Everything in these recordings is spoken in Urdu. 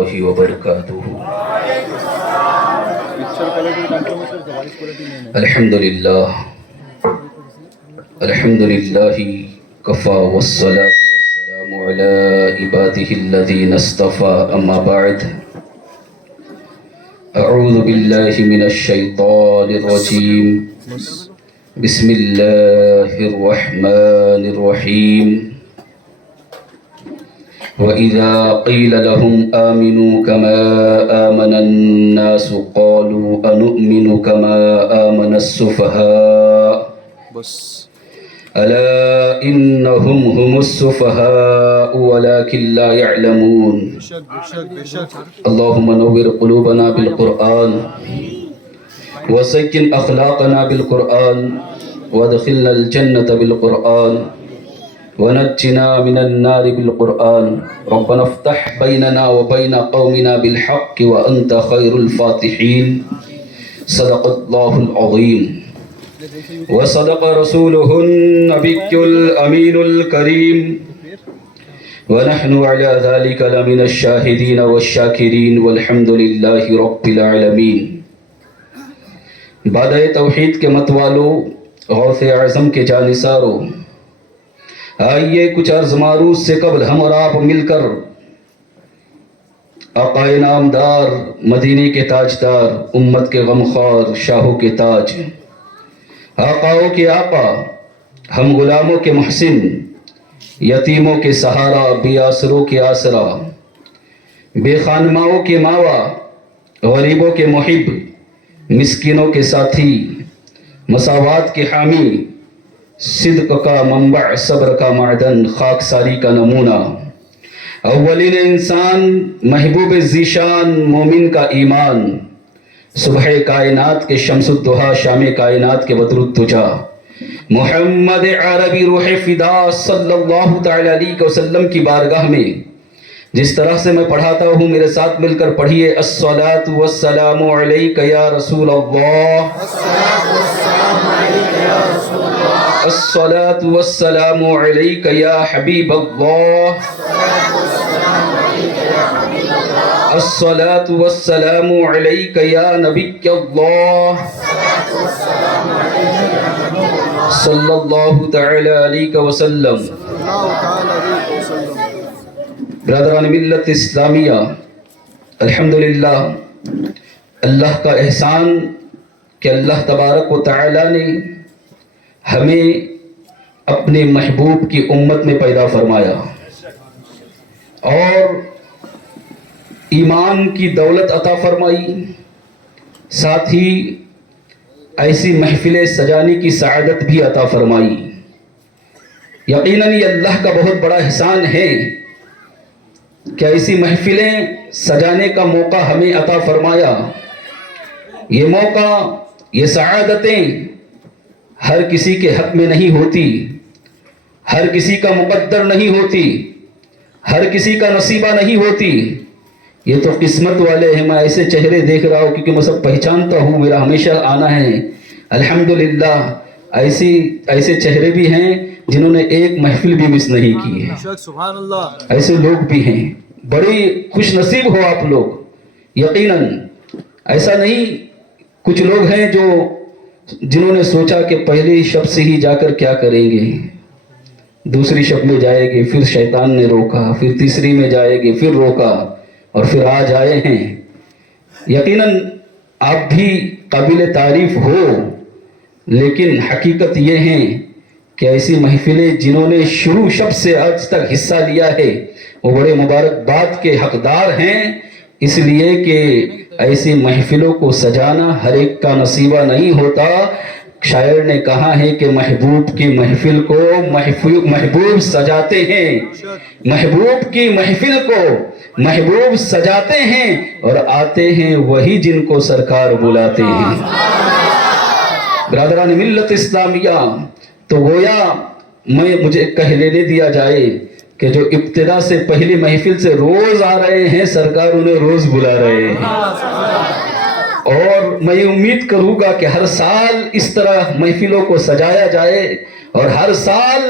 الله وبركاته. الحمد لله كفى والصلاة والسلام على عباده الذين اصطفى أما بعد. أعوذ بالله من الشيطان الرجيم. بسم الله الرحمن الرحيم. وإذا قيل لهم آمنوا كما آمن الناس قالوا أنؤمن كما آمن السفهاء ألا إنهم هم السفهاء ولكن لا يعلمون. اللهم نور قلوبنا بالقرآن وسكن أخلاقنا بالقرآن وادخلنا الجنة بالقرآن ونجنا من النار بالقرآن. ربنا افتح بيننا وبين قومنا بالحق وأنت خير الفاتحين. صدق الله العظيم وصدق رسوله النبي الأمين الكريم ونحن على ذلك لمن الشاهدين والشاكرين والحمد لله رب العالمين. بعد توحید کے متوالو، غوث اعظم کے جانثارو، آئیے کچھ عرض معروض سے قبل ہم اور آپ مل کر آقا نامدار، مدینے کے تاجدار، امت کے غمخوار، شاہوں کے تاج، آقاؤں کے آقا، ہم غلاموں کے محسن، یتیموں کے سہارا، بے آسروں کے آسرا، بے خانماؤں کے ماوا، غریبوں کے محب، مسکینوں کے ساتھی، مساوات کے حامی، صدق کا منبع، صبر کا معدن، خاکساری کا نمونہ، اولین انسان، محبوب ذیشان، مومن کا ایمان، صبح کائنات کے شمس الضحیٰ، شام کائنات کے بدر الدجا، محمد عربی روح فدا صلی اللہ تعالی علیہ وسلم کی بارگاہ میں جس طرح سے میں پڑھاتا ہوں میرے ساتھ مل کر پڑھیے. الصلاۃ والسلام علیک یا رسول اللہ، الصلاۃ والسلام علیک یا حبیب اللہ، الصلاۃ والسلام علیک یا نبی اللہ صلی اللہ تعالی علیہ وسلم. برادران ملت اسلامیہ، الحمدللہ اللہ کا احسان کہ اللہ تبارک و تعالی نے ہمیں اپنے محبوب کی امت میں پیدا فرمایا اور ایمان کی دولت عطا فرمائی، ساتھ ہی ایسی محفلیں سجانے کی سعادت بھی عطا فرمائی. یقیناً یہ اللہ کا بہت بڑا احسان ہے کہ ایسی محفلیں سجانے کا موقع ہمیں عطا فرمایا. یہ موقع، یہ سعادتیں ہر کسی کے حق میں نہیں ہوتی، ہر کسی کا مقدر نہیں ہوتی، ہر کسی کا نصیبہ نہیں ہوتی. یہ تو قسمت والے ہیں. میں ایسے چہرے دیکھ رہا ہوں کیونکہ میں سب پہچانتا ہوں، میرا ہمیشہ آنا ہے. الحمدللہ ایسے چہرے بھی ہیں جنہوں نے ایک محفل بھی مس نہیں کی ہے. سبحان اللہ. ایسے لوگ بھی ہیں. بڑی خوش نصیب ہو آپ لوگ. یقیناً ایسا نہیں، کچھ لوگ ہیں جنہوں نے سوچا کہ پہلی شب سے ہی جا کر کیا کریں گے، دوسری شب میں جائے گے، پھر شیطان نے روکا، پھر تیسری میں جائے گے، پھر روکا، اور پھر آج آئے ہیں. یقیناً آپ بھی قابل تعریف ہو، لیکن حقیقت یہ ہے کہ ایسی محفلیں جنہوں نے شروع شب سے آج تک حصہ لیا ہے وہ بڑے مبارکباد کے حقدار ہیں، اس لیے کہ ایسی محفلوں کو سجانا ہر ایک کا نصیبہ نہیں ہوتا. شاعر نے کہا ہے کہ محبوب کی محفل کو محبوب سجاتے ہیں، محبوب کی محفل کو محبوب سجاتے ہیں، اور آتے ہیں وہی جن کو سرکار بلاتے ہیں. برادران ملت اسلامیہ، تو گویا مجھے کہہ لینے دیا جائے کہ جو ابتدا سے پہلی محفل سے روز آ رہے ہیں، سرکار انہیں روز بلا رہے ہیں. اور میں یہ امید کروں گا کہ ہر سال اس طرح محفلوں کو سجایا جائے اور ہر سال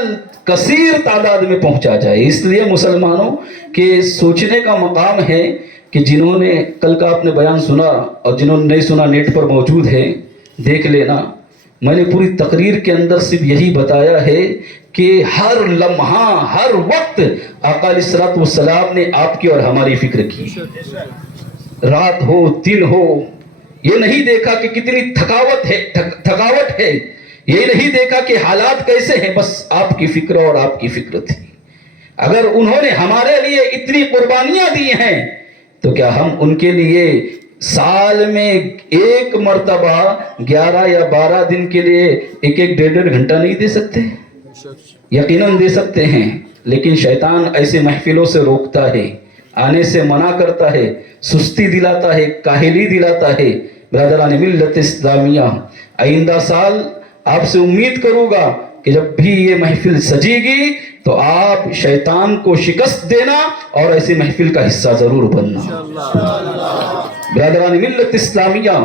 کثیر تعداد میں پہنچا جائے. اس لیے مسلمانوں کے سوچنے کا مقام ہے کہ جنہوں نے کل کا آپ نے بیان سنا اور جنہوں نے نہیں سنا نیٹ پر موجود ہے، دیکھ لینا. میں نے پوری تقریر کے اندر صرف یہی بتایا ہے کہ ہر لمحہ ہر وقت آقا علیہ الصلوۃ والسلام نے آپ کی اور ہماری فکر کی. رات ہو دن ہو، یہ نہیں دیکھا کہ کتنی تھکاوٹ ہے، یہ نہیں دیکھا کہ حالات کیسے ہیں، بس آپ کی فکر اور آپ کی فکر تھی. اگر انہوں نے ہمارے لیے اتنی قربانیاں دی ہیں تو کیا ہم ان کے لیے سال میں ایک مرتبہ 11 یا 12 دن کے لیے ایک 1.5 گھنٹہ نہیں دے سکتے؟ یقیناً دے سکتے ہیں، لیکن شیطان ایسے محفلوں سے روکتا ہے، آنے سے منع کرتا ہے، سستی دلاتا ہے، کاہلی دلاتا ہے. برادران ملت اسلامیہ، آئندہ سال آپ سے امید کروں گا کہ جب بھی یہ محفل سجے گی تو آپ شیطان کو شکست دینا اور ایسی محفل کا حصہ ضرور بننا. برادران ملت اسلامیہ،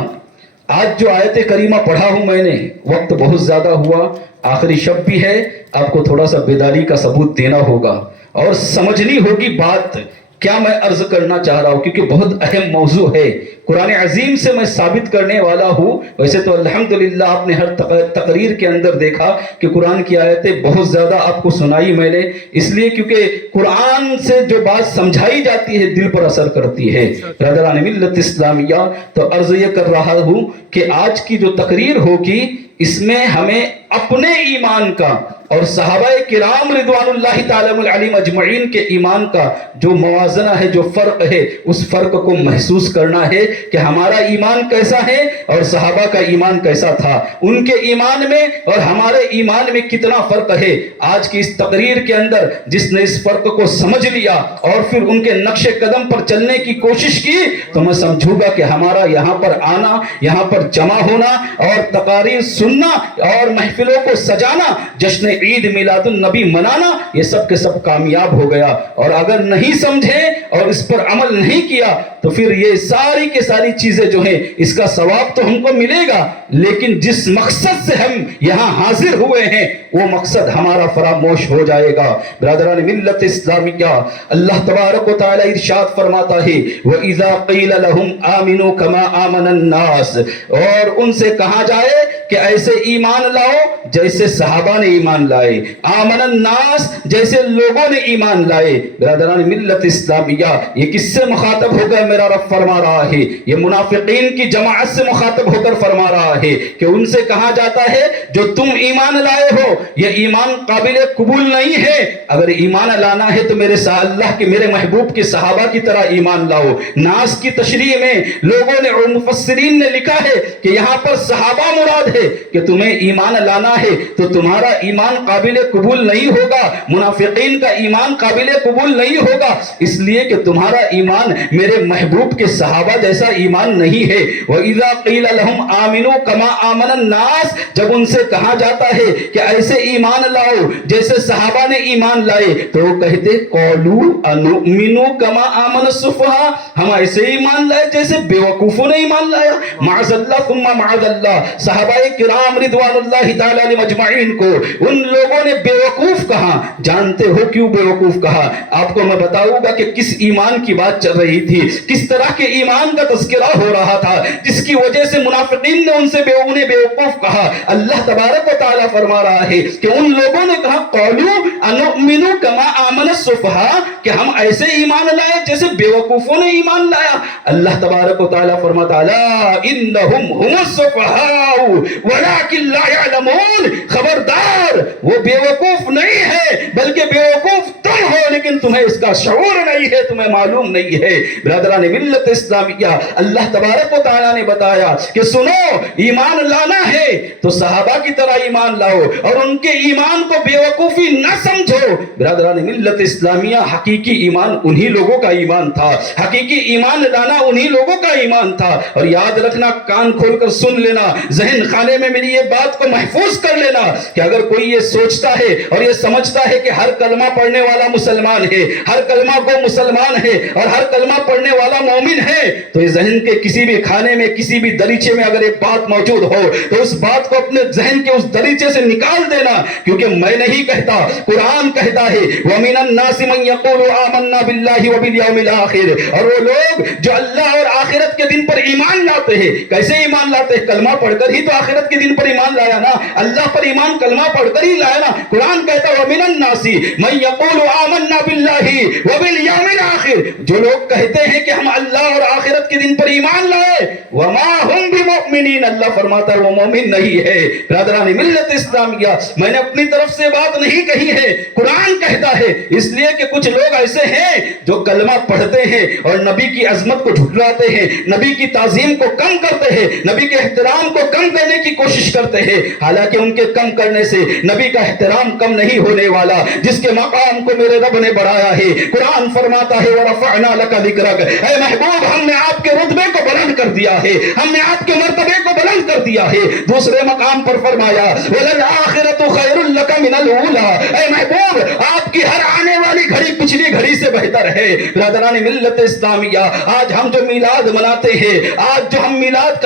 آج جو آیت کریمہ پڑھا ہوں میں نے، وقت بہت زیادہ ہوا، آخری شب بھی ہے، آپ کو تھوڑا سا بیداری کا ثبوت دینا ہوگا اور سمجھنی ہوگی بات کیا میں عرض کرنا چاہ رہا ہوں، کیونکہ بہت اہم موضوع ہے. قرآن عظیم سے میں ثابت کرنے والا ہوں. ویسے تو الحمدللہ آپ نے ہر تقریر کے اندر دیکھا کہ قرآن کی آیتیں بہت زیادہ آپ کو سنائی میں نے، اس لیے کیونکہ قرآن سے جو بات سمجھائی جاتی ہے دل پر اثر کرتی ہے. برادران ملت اسلامیہ، تو عرض یہ کر رہا ہوں کہ آج کی جو تقریر ہوگی اس میں ہمیں اپنے ایمان کا اور صحابہ کرام رضوان اللہ تعالی علیہم اجمعین کے ایمان کا جو موازنہ ہے، جو فرق ہے، اس فرق کو محسوس کرنا ہے کہ ہمارا ایمان کیسا ہے اور صحابہ کا ایمان کیسا تھا. ان کے ایمان میں اور ہمارے ایمان میں کتنا فرق ہے. آج کی اس تقریر کے اندر جس نے اس فرق کو سمجھ لیا اور پھر ان کے نقش قدم پر چلنے کی کوشش کی تو میں سمجھوں گا کہ ہمارا یہاں پر آنا، یہاں پر جمع ہونا اور تقاریر سننا اور محفلوں کو سجانا، جشن عید میلاد النبی منانا، یہ سب کے سب کامیاب ہو گیا. اور اگر نہیں سمجھے اور اس پر عمل نہیں کیا تو پھر یہ ساری کے ساری چیزیں جو ہیں اس کا ثواب تو ہم کو ملے گا، لیکن جس مقصد سے ہم یہاں حاضر ہوئے ہیں وہ مقصد ہمارا فراموش ہو جائے گا. برادران ملت اسلامیہ، اللہ تبارک و تعالی ارشاد فرماتا ہے وَإِذَا قِيلَ لَهُمْ آمِنُوا كَمَا آمَنَ النَّاسِ، اور ان سے کہا جائے کہ ایسے ایمان لاؤ جیسے صحابہ نے ایمان لائے، آمن الناس جیسے لوگوں نے ایمان لائے. برادران ملت اسلامیہ، یہ کس سے مخاطب ہو کر میرا رب فرما رہا ہے؟ یہ منافقین کی جماعت سے مخاطب ہو کر فرما رہا ہے کہ ان سے کہا جاتا ہے جو تم ایمان لائے ہو یہ ایمان قابل قبول نہیں ہے. اگر ایمان لانا ہے تو اللہ کے میرے محبوب کے صحابہ کی طرح ایمان لاؤ. ناس کی تشریح میں لوگوں نے اور مفسرین نے لکھا ہے کہ یہاں پر صحابہ مراد ہے کہ تمہیں ایمان لانا ہے تو تمہارا ایمان قابل قبول نہیں ہوگا، منافقین کا ایمان قابل قبول نہیں ہوگا، اس لیے کہ تمہارا ایمان میرے محبوب کے صحابہ جیسا ایمان نہیں ہے. وَإِذَا قِيلَ لَهُمْ آمِنُوا كَمَا آمَنَ النَّاسِ، جب ان سے کہا جاتا ہے کہ ایسے ایمان لاؤ جیسے صحابہ نے ایمان لائے تو وہ کہتے قَالُوا أَنُؤْمِنُوا كَمَا آمَنَ السُّفَهَاءُ، ہم ایسے ایمان لائے جیسے بیوقوفوں نے ایمان لایا. معاذ اللہ ثم معاذ اللہ. صحابہ کرام رضوان اللہ تعالی علیہم اجمعین کو ان لوگوں نے بیوقوف کہا. جانتے ہو کیوں بیوقوف کہا؟ آپ کو میں بتاؤں گا کہ کس ایمان کی بات چل رہی تھی، کس طرح کے ایمان کا تذکرہ ہو رہا تھا جس کی وجہ سے منافقین نے انہیں بیوقوف کہا. اللہ تبارک و تعالی فرما رہا ہے کہ ان لوگوں نے کہا قالوا انؤمن کما آمن السفہاء، کہ ہم ایسے ایمان لائے جیسے بیوقوفوں نے ایمان لایا. اللہ تبارک و تعالی فرماتا الا انہم هم السفہاء ولکن لا یعلمون، خبردار وہ بیوقوف نہیں ہے بلکہ بیوقوف تم ہو لیکن تمہیں اس کا شعور نہیں ہے، تمہیں معلوم نہیں ہے. برادران ملت اسلامیہ، اللہ تبارک و تعالی نے بتایا کہ سنو ایمان لانا ہے تو صحابہ کی طرح ایمان لاؤ اور ان کے ایمان کو بیوقوفی نہ سمجھو. برادران ملت اسلامیہ، حقیقی ایمان انہی لوگوں کا ایمان تھا، حقیقی ایمان لانا انہی لوگوں کا ایمان تھا. اور یاد رکھنا، کان کھول کر سن لینا، ذہن خالی زمانے میں میری یہ بات کو محفوظ کر لینا کہ اگر کوئی یہ سوچتا ہے اور یہ سمجھتا ہے کہ ہر کلمہ پڑھنے والا مسلمان ہے، ہر کلمہ کو مسلمان ہے اور ہر کلمہ پڑھنے والا مومن ہے، تو یہ ذہن کے کسی بھی کھانے میں، کسی بھی دریچے میں اگر یہ بات موجود ہو تو اس بات کو اپنے ذہن کے اس دریچے سے نکال دینا، کیونکہ میں نہیں کہتا، قرآن کہتا ہے وَمِنَ النَّاسِ مَن يَقُولُ آمَنَّا بِاللَّهِ وَبِالْيَوْمِ الْآخِرِ، اور وہ لوگ جو اللہ اور آخرت کے دن پر ایمان لاتے ہیں۔ کیسے ایمان لاتے ہیں؟ کلمہ پڑھ کر ہی تو آخرت کے دن پر ایمان لایا نا، اللہ پر ایمان کلمہ پڑھ کر ہی لایا نا۔ قرآن کہتا ہے وَمِنَ النَّاسِ مَن يَقُولُ آمَنَّا بِاللَّهِ وَبِالْيَوْمِ الْآخِرِ، جو لوگ کہتے ہیں کہ ہم اللہ اور آخرت کے دن پر ایمان لائے، وَمَا هُمْ بِمُؤْمِنِينَ، اللہ فرماتا ہے وہ مومن نہیں ہے۔ برادران ملت اسلامیہ، میں نے اپنی طرف سے بات نہیں کہی ہے، قرآن کہتا ہے، اس لیے کہ کچھ لوگ ایسے ہیں جو کلمہ پڑھتے ہیں اور نبی کی عظمت کو جھٹلاتے ہیں، نبی کی تعظیم کو کم کرتے ہیں، نبی کے احترام کو کم کرنے کی کوشش کرتے ہیں، حالانکہ ان کے کم کرنے سے نبی کا احترام کم نہیں ہونے والا، جس کے مقام کو میرے رب نے بڑھایا ہے۔ قرآن فرماتا ہے وَرَفَعْنَا لَكَ ذِكْرَكَ، اے محبوب ہم نے آپ کے رتبے کو بلند کر دیا ہے، ہم نے آپ کے مرتبے کو بلند کر دیا ہے۔ دوسرے مقام پر فرمایا وَلَلْآخِرَةُ خَيْرٌ لَكَ مِنَ الْأُولَىٰ، اے محبوب آپ کی ہر آنے والی گھڑی پچھلی گھڑی سے بہتر ہے۔ برادران ملت اسلامیہ، آج ہم جو میلاد مناتے ہیں، آج جو ہم میلاد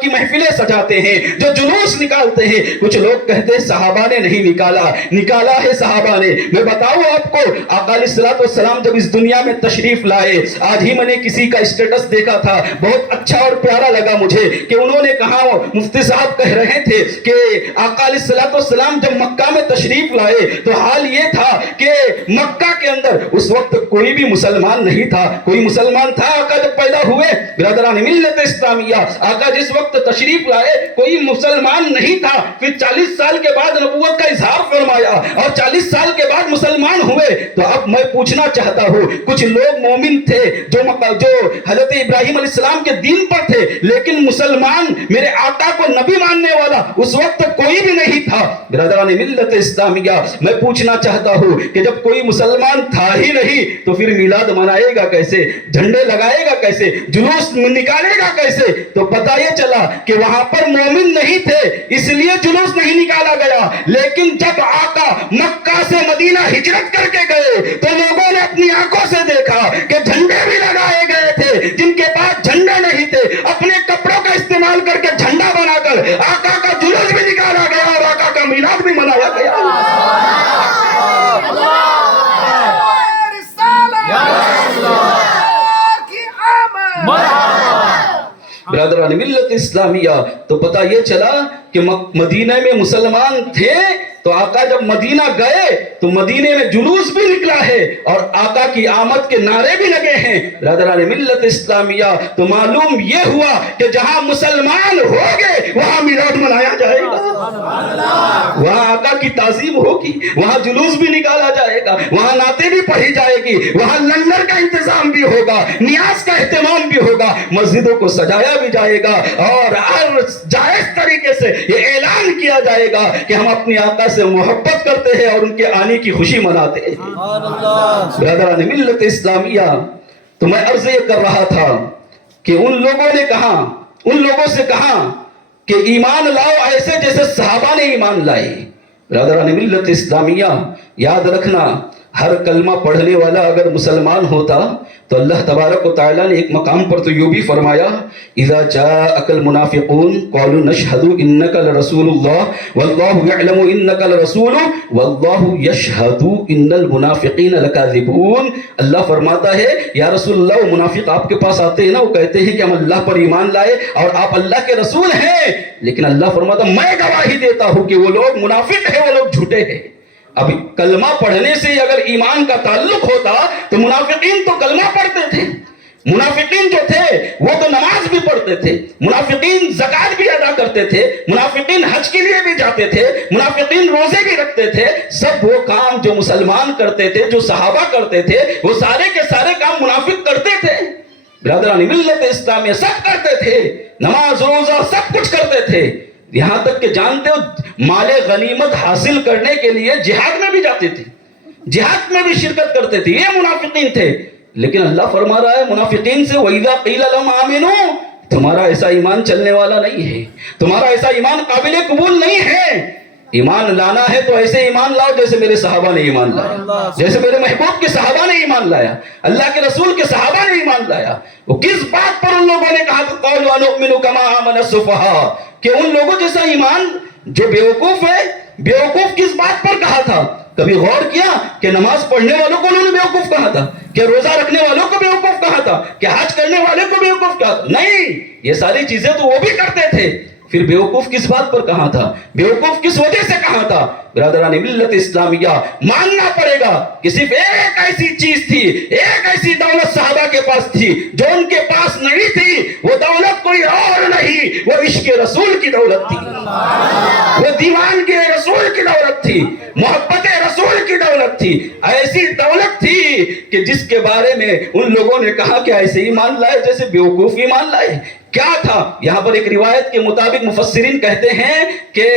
کی محفلیں سجاتے ہیں، جو جلوس نکالتے ہیں، کچھ لوگ کہتے ہیں صحابہ نے نہیں نکالا ہے صحابہ نے۔ میں بتاؤں آپ کو، آقا علیہ الصلوۃ والسلام جب اس دنیا میں تشریف لائے، آج ہی میں نے کسی کا اسٹیٹس دیکھا تھا، بہت اچھا اور پیارا لگا مجھے کہ انہوں نے کہا، مفتی صاحب کہہ رہے تھے کہ آقا علیہ الصلوۃ والسلام جب مکہ میں تشریف لائے تو حال یہ تھا کہ مکہ کے اندر اس وقت کوئی بھی مسلمان نہیں تھا۔ کوئی مسلمان تھا آقا جب پیدا ہوئے؟ برادران ملت اسلامیہ، آقا جس وقت تشریف لائے کوئی مسلمان نہیں تھا۔ پھر 40 سال کے بعد نبوت کا اظہار فرمایا اور 40 سال کے بعد مسلمان ہوئے۔ تو اب میں پوچھنا چاہتا ہوں، کچھ لوگ مومن تھے جو حضرت ابراہیم علیہ السلام کے دین پر تھے، لیکن مسلمان میرے آقا کو نبی ماننے والا اس وقت کوئی بھی نہیں تھا۔ برادران ملت اسلامیہ، میں پوچھنا چاہتا ہوں کہ جب کوئی مسلمان تھا ہی نہیں تو پھر میلاد منائے گا کیسے؟ جھنڈے لگائے گا کیسے؟ جلوس نکالے گا کیسے؟ تو پتہ یہ چلا کہ وہاں پر مومن نہیں تھے، اس لیے جلوس نہیں نکالا گیا۔ لیکن جب آقا مکہ سے مدینہ ہجرت کر کے گئے تو لوگوں نے اپنی آنکھوں سے دیکھا کہ جھنڈے بھی لگائے گئے تھے، جن کے پاس جھنڈے نہیں تھے اپنے کپڑوں کا استعمال کر کے جھنڈا بنا کر آقا کا جلوس بھی نکالا گیا اور آقا کا میلاد بھی منایا گیا۔ برادران ملت اسلامیہ، تو پتہ یہ چلا کہ مدینہ میں مسلمان تھے تو آقا جب مدینہ گئے تو مدینے میں جلوس بھی نکلا ہے اور آقا کی آمد کے نعرے بھی لگے ہیں۔ برادران ملت اسلامیہ، تو معلوم یہ ہوا کہ جہاں مسلمان ہوگے وہاں میلاد منایا جائے گا، وہاں آقا کی تعظیم ہوگی، وہاں جلوس بھی نکالا جائے گا، وہاں نعتیں بھی پڑھی جائے گی، وہاں لنگر کا انتظام بھی ہوگا، نیاز کا اہتمام بھی ہوگا، مسجدوں کو سجایا بھی جائے گا اور ہر جائز طریقے سے یہ اعلان کیا جائے گا کہ ہم اپنی آقا سے محبت کرتے ہیں اور ان کے آنے کی خوشی مناتے ہیں۔ برادران ملت اسلامیہ، تو میں عرض یہ کر رہا تھا کہ ان لوگوں سے کہا کہ ایمان لاؤ ایسے جیسے صحابہ نے ایمان لائے۔ برادران ملت اسلامیہ، یاد رکھنا، ہر کلمہ پڑھنے والا اگر مسلمان ہوتا تو اللہ تبارک و تعالیٰ نے ایک مقام پر تو یوں بھی فرمایا اذا جاءك المنافقون قالوا نشهد انك لرسول الله والله يعلم انك لرسول والله يشهد ان المنافقين لكاذبون۔ اللہ فرماتا ہے یا رسول اللہ، وہ منافق آپ کے پاس آتے ہیں نا، وہ کہتے ہیں کہ ہم اللہ پر ایمان لائے اور آپ اللہ کے رسول ہیں، لیکن اللہ فرماتا میں گواہی دیتا ہوں کہ وہ لوگ منافق ہیں، وہ لوگ جھوٹے ہیں۔ اب کلمہ پڑھنے سے اگر ایمان کا تعلق ہوتا تو منافقین تو کلمہ پڑھتے تھے، منافقین جو تھے وہ تو نماز بھی پڑھتے تھے، منافقین زکوٰۃ بھی ادا کرتے تھے، منافقین حج کے لیے بھی جاتے تھے، منافقین روزے بھی رکھتے تھے۔ سب وہ کام جو مسلمان کرتے تھے، جو صحابہ کرتے تھے، وہ سارے کے سارے کام منافق کرتے تھے۔ برادران ملت اسلامیہ، سب کرتے تھے، نماز روزہ سب کچھ کرتے تھے، یہاں تک کہ جانتے ہو مال غنیمت حاصل کرنے کے لیے جہاد میں بھی جاتے تھے، جہاد میں بھی شرکت کرتے تھے، یہ منافقین تھے۔ لیکن اللہ فرما رہا ہے منافقین سے وَإِذَا قِيلَ لَهُمْ آمِنُوا تمہارا ایسا ایمان چلنے والا نہیں ہے، تمہارا ایسا ایمان قابل قبول نہیں ہے۔ ایمان لانا ہے تو ایسے ایمان لاؤ جیسے میرے صحابہ نے ایمان لایا، جیسے میرے محبوب کے صحابہ نے ایمان لایا، اللہ کے رسول کے صحابہ نے ایمان لایا۔ وہ کس بات پر ان لوگوں نے کہا کہ قولوا نؤمن کما آمن السفہاء، کہ ان لوگوں جیسا ایمان جو بیوقوف ہے، بیوقوف کس بات پر کہا تھا؟ کبھی غور کیا کہ نماز پڑھنے والوں کو انہوں نے بیوقوف کہا تھا، کہ روزہ رکھنے والوں کو بیوقوف کہا تھا، کہ حج کرنے والوں کو بیوقوف کہا تھا؟ نہیں، یہ ساری چیزیں تو وہ بھی کرتے تھے۔ پھر بیوقوف کس بات پر کہا تھا؟ بیوقوف کس وجہ سے کہا تھا؟ برادران ملت اسلامیہ، ماننا پڑے گا کہ صرف ایک ایسی چیز تھی، ایک ایسی دولت صحابہ کے پاس تھی جو ان کے پاس نہیں تھی۔ وہ دولت کوئی اور نہیں، وہ عشق رسول کی دولت تھی، وہ دیوان کے رسول کی دولت تھی، محبت رسول کی دولت تھی۔ ایسی دولت تھی کہ جس کے بارے میں ان لوگوں نے کہا کہ ایسے ایمان لائے جیسے بیوقوف ایمان لائے۔ کیا تھا؟ یہاں پر ایک روایت کے مطابق مفسرین کہتے ہیں کہ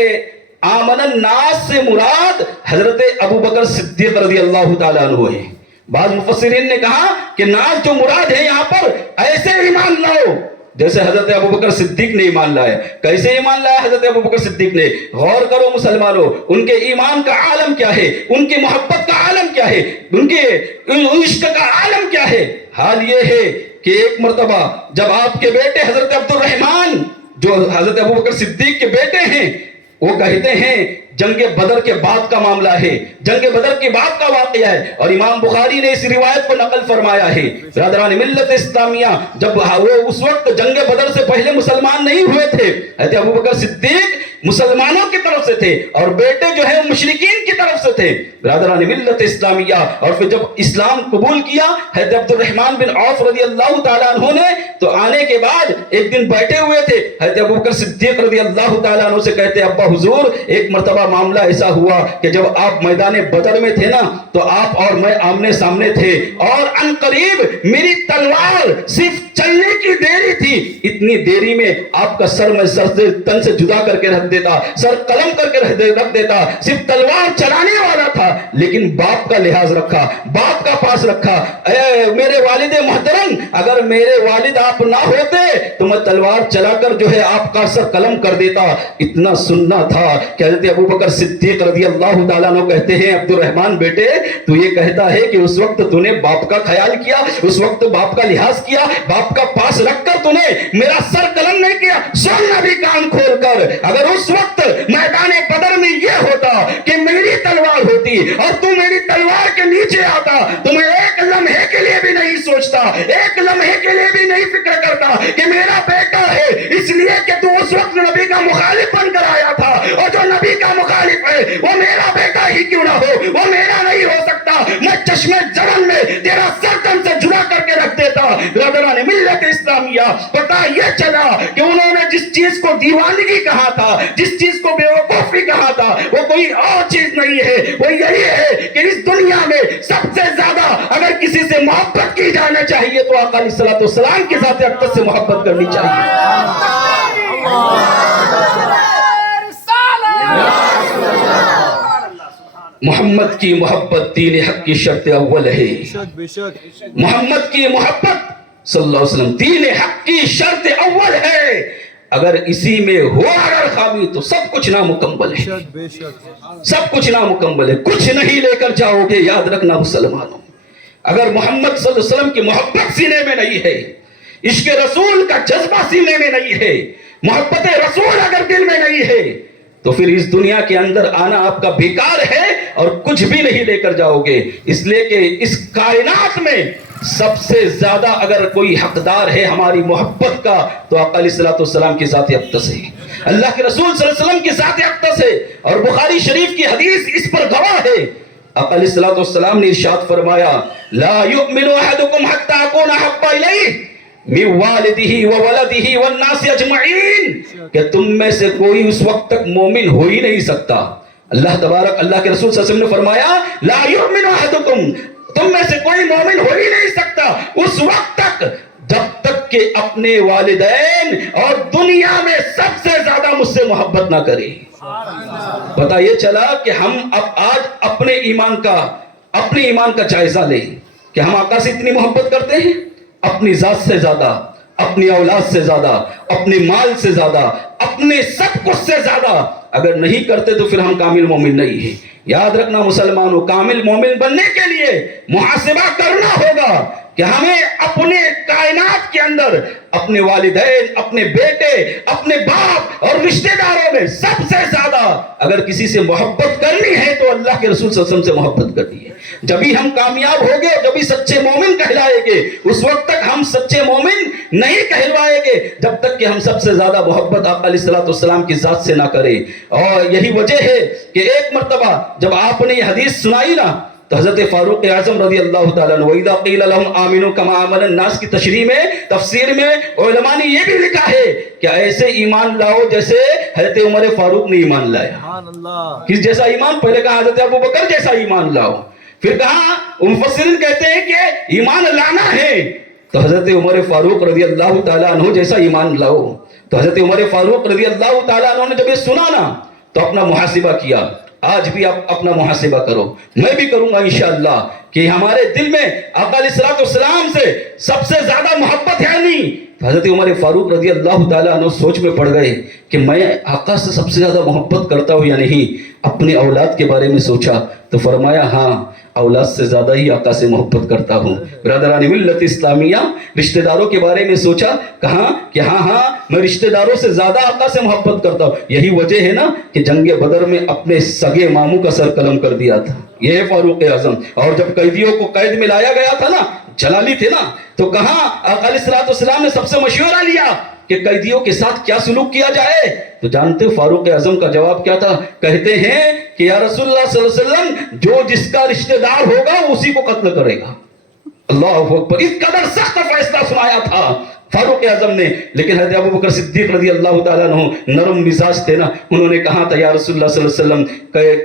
آمن الناس سے مراد حضرت ابو بکر صدیق رضی اللہ تعالیٰ عنہ ہے۔ بعض مفسرین نے کہا کہ ناس جو مراد ہے یہاں پر ایسے ایمان لاؤ جیسے حضرت ابو بکر صدیق نے ایمان لایا۔ کیسے ایمان لایا حضرت ابو بکر صدیق نے؟ غور کرو مسلمانوں، ان کے ایمان کا عالم کیا ہے، ان کی محبت کا عالم کیا ہے، ان کے عشق کا عالم کیا ہے۔ حال یہ ہے کہ ایک مرتبہ جب آپ کے بیٹے حضرت عبد الرحمن جو حضرت ابو بکر صدیق کے بیٹے ہیں، وہ کہتے ہیں جنگ بدر کے بعد کا معاملہ ہے، جنگ بدر کے بعد کا واقعہ ہے، اور امام بخاری نے اس روایت کو نقل فرمایا ہے۔ برادران ملت اسلامیہ، جب وہ اس وقت جنگ بدر سے پہلے مسلمان نہیں ہوئے تھے، حضرت ابو بکر صدیق مسلمانوں کی طرف سے تھے اور بیٹے جو ہے مشرکین کی طرف سے تھے۔ برادران ملت اسلامیہ، اور پھر جب اسلام قبول کیا حضرت عبد الرحمن بن عوف رضی اللہ تعالیٰ عنہ نے، تو آنے کے بعد ایک دن بیٹھے ہوئے تھے، حضرت ابو بکر صدیق رضی اللہ تعالیٰ عنہ سے کہتے ابا حضور ایک مرتبہ معاملہ ایسا ہوا کہ جب آپ میدان بدر میں تھے نا تو آپ اور میں آمنے سامنے تھے، اور ان قریب میری تلوار صرف چلنے کی دیری تھی، اتنی دیری میں آپ کا سر میں سر سے تن سے جدا کر کے رکھ دیتا، سر قلم کر کے رکھ دیتا، صرف تلوار چلانے والا تھا لیکن باپ کا لحاظ رکھا، باپ کا پاس رکھا۔ اے میرے والد محترم، اگر میرے والد آپ نہ ہوتے تو میں تلوار چلا کر جو ہے آپ کا سر قلم کر دیتا۔ اتنا سننا تھا کہ حضرت ابو بکر صدیق رضی اللہ تعالیٰ عنہ کہتے ہیں عبد الرحمن بیٹے تو یہ کہتا ہے کہ اس وقت تو نے باپ کا خیال کیا، اس وقت باپ کا لحاظ کیا، باپ کا پاس رکھ کر تو نے میرا سر قلم نہیں کیا۔ سننا بھی کان کھول کر، اگر اس وقت میدان بدر میں یہ ہوتا کہ میری تلوار ہوتی اور تو میری تلوار کے نیچے آتا تو میں ایک لمحے کے لیے بھی نہیں سوچتا، ایک لمحے کے لیے بھی نہیں فکر کرتا کہ میرا بیٹا ہے، اس لیے کہ تو اس وقت نبی کا مخالف بن کر آیا تھا، اور جو نبی کا مخالف ہے وہ میرا بیٹا ہی کیوں نہ ہو، وہ میرا نہیں ہو سکتا۔ میں چشمے جرن میں تیرا سر تن سے جدا کر کے رکھ دیتا۔ برادران ملت اسلامیہ، پتہ یہ چلا کہ انہوں نے جس چیز کو دیوانگی کہا تھا، جس چیز کو بیوقوفی کہا تھا، وہ کوئی اور چیز نہیں ہے، وہ یہی ہے کہ اس دنیا میں سب سے زیادہ اگر کسی سے محبت کی جانا چاہیے تو آقا علیہ الصلوۃ والسلام کے ذات اقدس سے محبت کرنی چاہیے۔ محمد کی محبت دین حق کی شرط اول ہے۔ محمد کی محبت صلی اللہ علیہ وسلم دین حق کی شرط اول ہے۔ اگر اسی میں ہو اگر خامی تو سب کچھ نامکمل ہے، سب کچھ نامکمل ہے، کچھ نہیں لے کر جاؤ گے۔ یاد رکھنا مسلمانوں، اگر محمد صلی اللہ علیہ وسلم کی محبت سینے میں نہیں ہے، عشق رسول کا جذبہ سینے میں نہیں ہے، محبت رسول اگر دل میں نہیں ہے تو پھر اس دنیا کے اندر آنا آپ کا بیکار ہے اور کچھ بھی نہیں لے کر جاؤ گے۔ اس لیے کہ اس کائنات میں سب سے زیادہ اگر کوئی حقدار ہے ہماری محبت کا تو آقا علیہ الصلوۃ والسلام کی ذات اقدس ہے، اللہ کے رسول صلی اللہ علیہ وسلم کی ذات اقدس ہے، اور بخاری شریف کی حدیث اس پر گواہ ہے۔ آقا علیہ الصلوۃ والسلام نے ارشاد فرمایا لا یؤمن احدکم حتی اکون احب الیہ من والدہ وولدہ والناس اجمعین، کہ تم میں سے کوئی اس وقت تک مومن ہو ہی نہیں سکتا۔ اللہ تبارک، اللہ کے رسول صلی اللہ علیہ وسلم نے فرمایا لا یؤمن احدکم، تم میں سے کوئی مومن ہو ہی نہیں سکتا اس وقت تک جب تک کہ اپنے والدین اور دنیا میں سب سے زیادہ مجھ سے محبت نہ کرے۔ پتہ یہ چلا کہ ہم اب آج اپنے ایمان کا جائزہ لیں کہ ہم آقا سے اتنی محبت کرتے ہیں، اپنی ذات سے زیادہ، اپنی اولاد سے زیادہ، اپنے مال سے زیادہ، اپنے سب کچھ سے زیادہ اگر نہیں کرتے تو پھر ہم کامل مومن نہیں ہیں۔ یاد رکھنا مسلمانوں، کامل مومن بننے کے لیے محاسبہ کرنا ہوگا کہ ہمیں اپنے کائنات کے اندر اپنے والدین، اپنے بیٹے، اپنے باپ اور رشتہ داروں میں سب سے زیادہ اگر کسی سے محبت کرنی ہے تو اللہ کے رسول صلی اللہ علیہ وسلم سے محبت کرنی ہے۔ جبھی ہم کامیاب ہوں گے، جبھی سچے مومن کہلائیں گے۔ اس وقت تک ہم سچے مومن نہیں کہلوائیں گے جب تک کہ ہم سب سے زیادہ محبت آقا علیہ السلام کی ذات سے نہ کریں۔ اور یہی وجہ ہے کہ ایک مرتبہ جب آپ نے یہ حدیث سنائی نا تو حضرت فاروق اعظم رضی اللہ تعالیٰ عنہ وَإِذَا قِيلَ لَهُمْ آمِنُوا كَمَا آمَنَ النَّاسُ کی تشریح میں، تفسیر میں علماء نے یہ بھی لکھا ہے کہ ایسے ایمان لاؤ جیسے حضرت عمر فاروق نے ایمان لایا۔ کس جیسا ایمان؟ پہلے کہا حضرت ابو بکر جیسا ایمان لاؤ، پھر کہا مفسرین کہتے ہیں کہ ایمان لانا ہے تو حضرت عمر فاروق رضی اللہ تعالیٰ عنہ جیسا ایمان لاؤ۔ تو حضرت عمر فاروق رضی اللہ تعالیٰ عنہ نے جب یہ سنا نا تو اپنا محاسبہ کیا۔ آج بھی آپ اپنا محاسبہ کرو، میں بھی کروں گا انشاءاللہ، کہ ہمارے دل میں آقا علیہ السلام سے سب سے زیادہ محبت ہے نہیں۔ حضرت عمر فاروق رضی اللہ تعالیٰ عنہ سوچ میں پڑ گئے کہ میں آقا سے سب سے زیادہ محبت کرتا ہوں یا نہیں۔ اپنے اولاد کے بارے میں سوچا تو فرمایا ہاں، اولاد سے زیادہ ہی آقا سے محبت کرتا ہوں۔ برادران ملت اسلامیہ، رشتہ داروں کے بارے میں سوچا، کہا کہ ہاں میں رشتہ داروں سے زیادہ آقا سے محبت کرتا ہوں۔ یہی وجہ ہے نا کہ جنگ بدر میں اپنے سگے ماموں کا سر قلم کر دیا تھا، یہ ہے فاروق اعظم۔ اور جب قیدیوں کو قید میں لایا گیا تھا نا، جلالی تھے نا، تو کہاں آقا علیہ السلام نے سب سے مشورہ لیا کہ قیدیوں کے ساتھ کیا سلوک کیا جائے؟ تو جانتے ہو فاروق اعظم کا جواب کیا تھا؟ کہتے ہیں کہ یا رسول اللہ صلی اللہ علیہ وسلم، جو جس کا رشتہ دار ہوگا اسی کو قتل کرے گا۔ اللہ اکبر، اس قدر سخت فیصلہ سنایا تھا فاروق اعظم نے۔ لیکن حضرت ابو بکر صدیق رضی اللہ تعالیٰ عنہ نرم مزاج تھے نا، انہوں نے کہا تھا یا رسول اللہ صلی اللہ علیہ وسلم،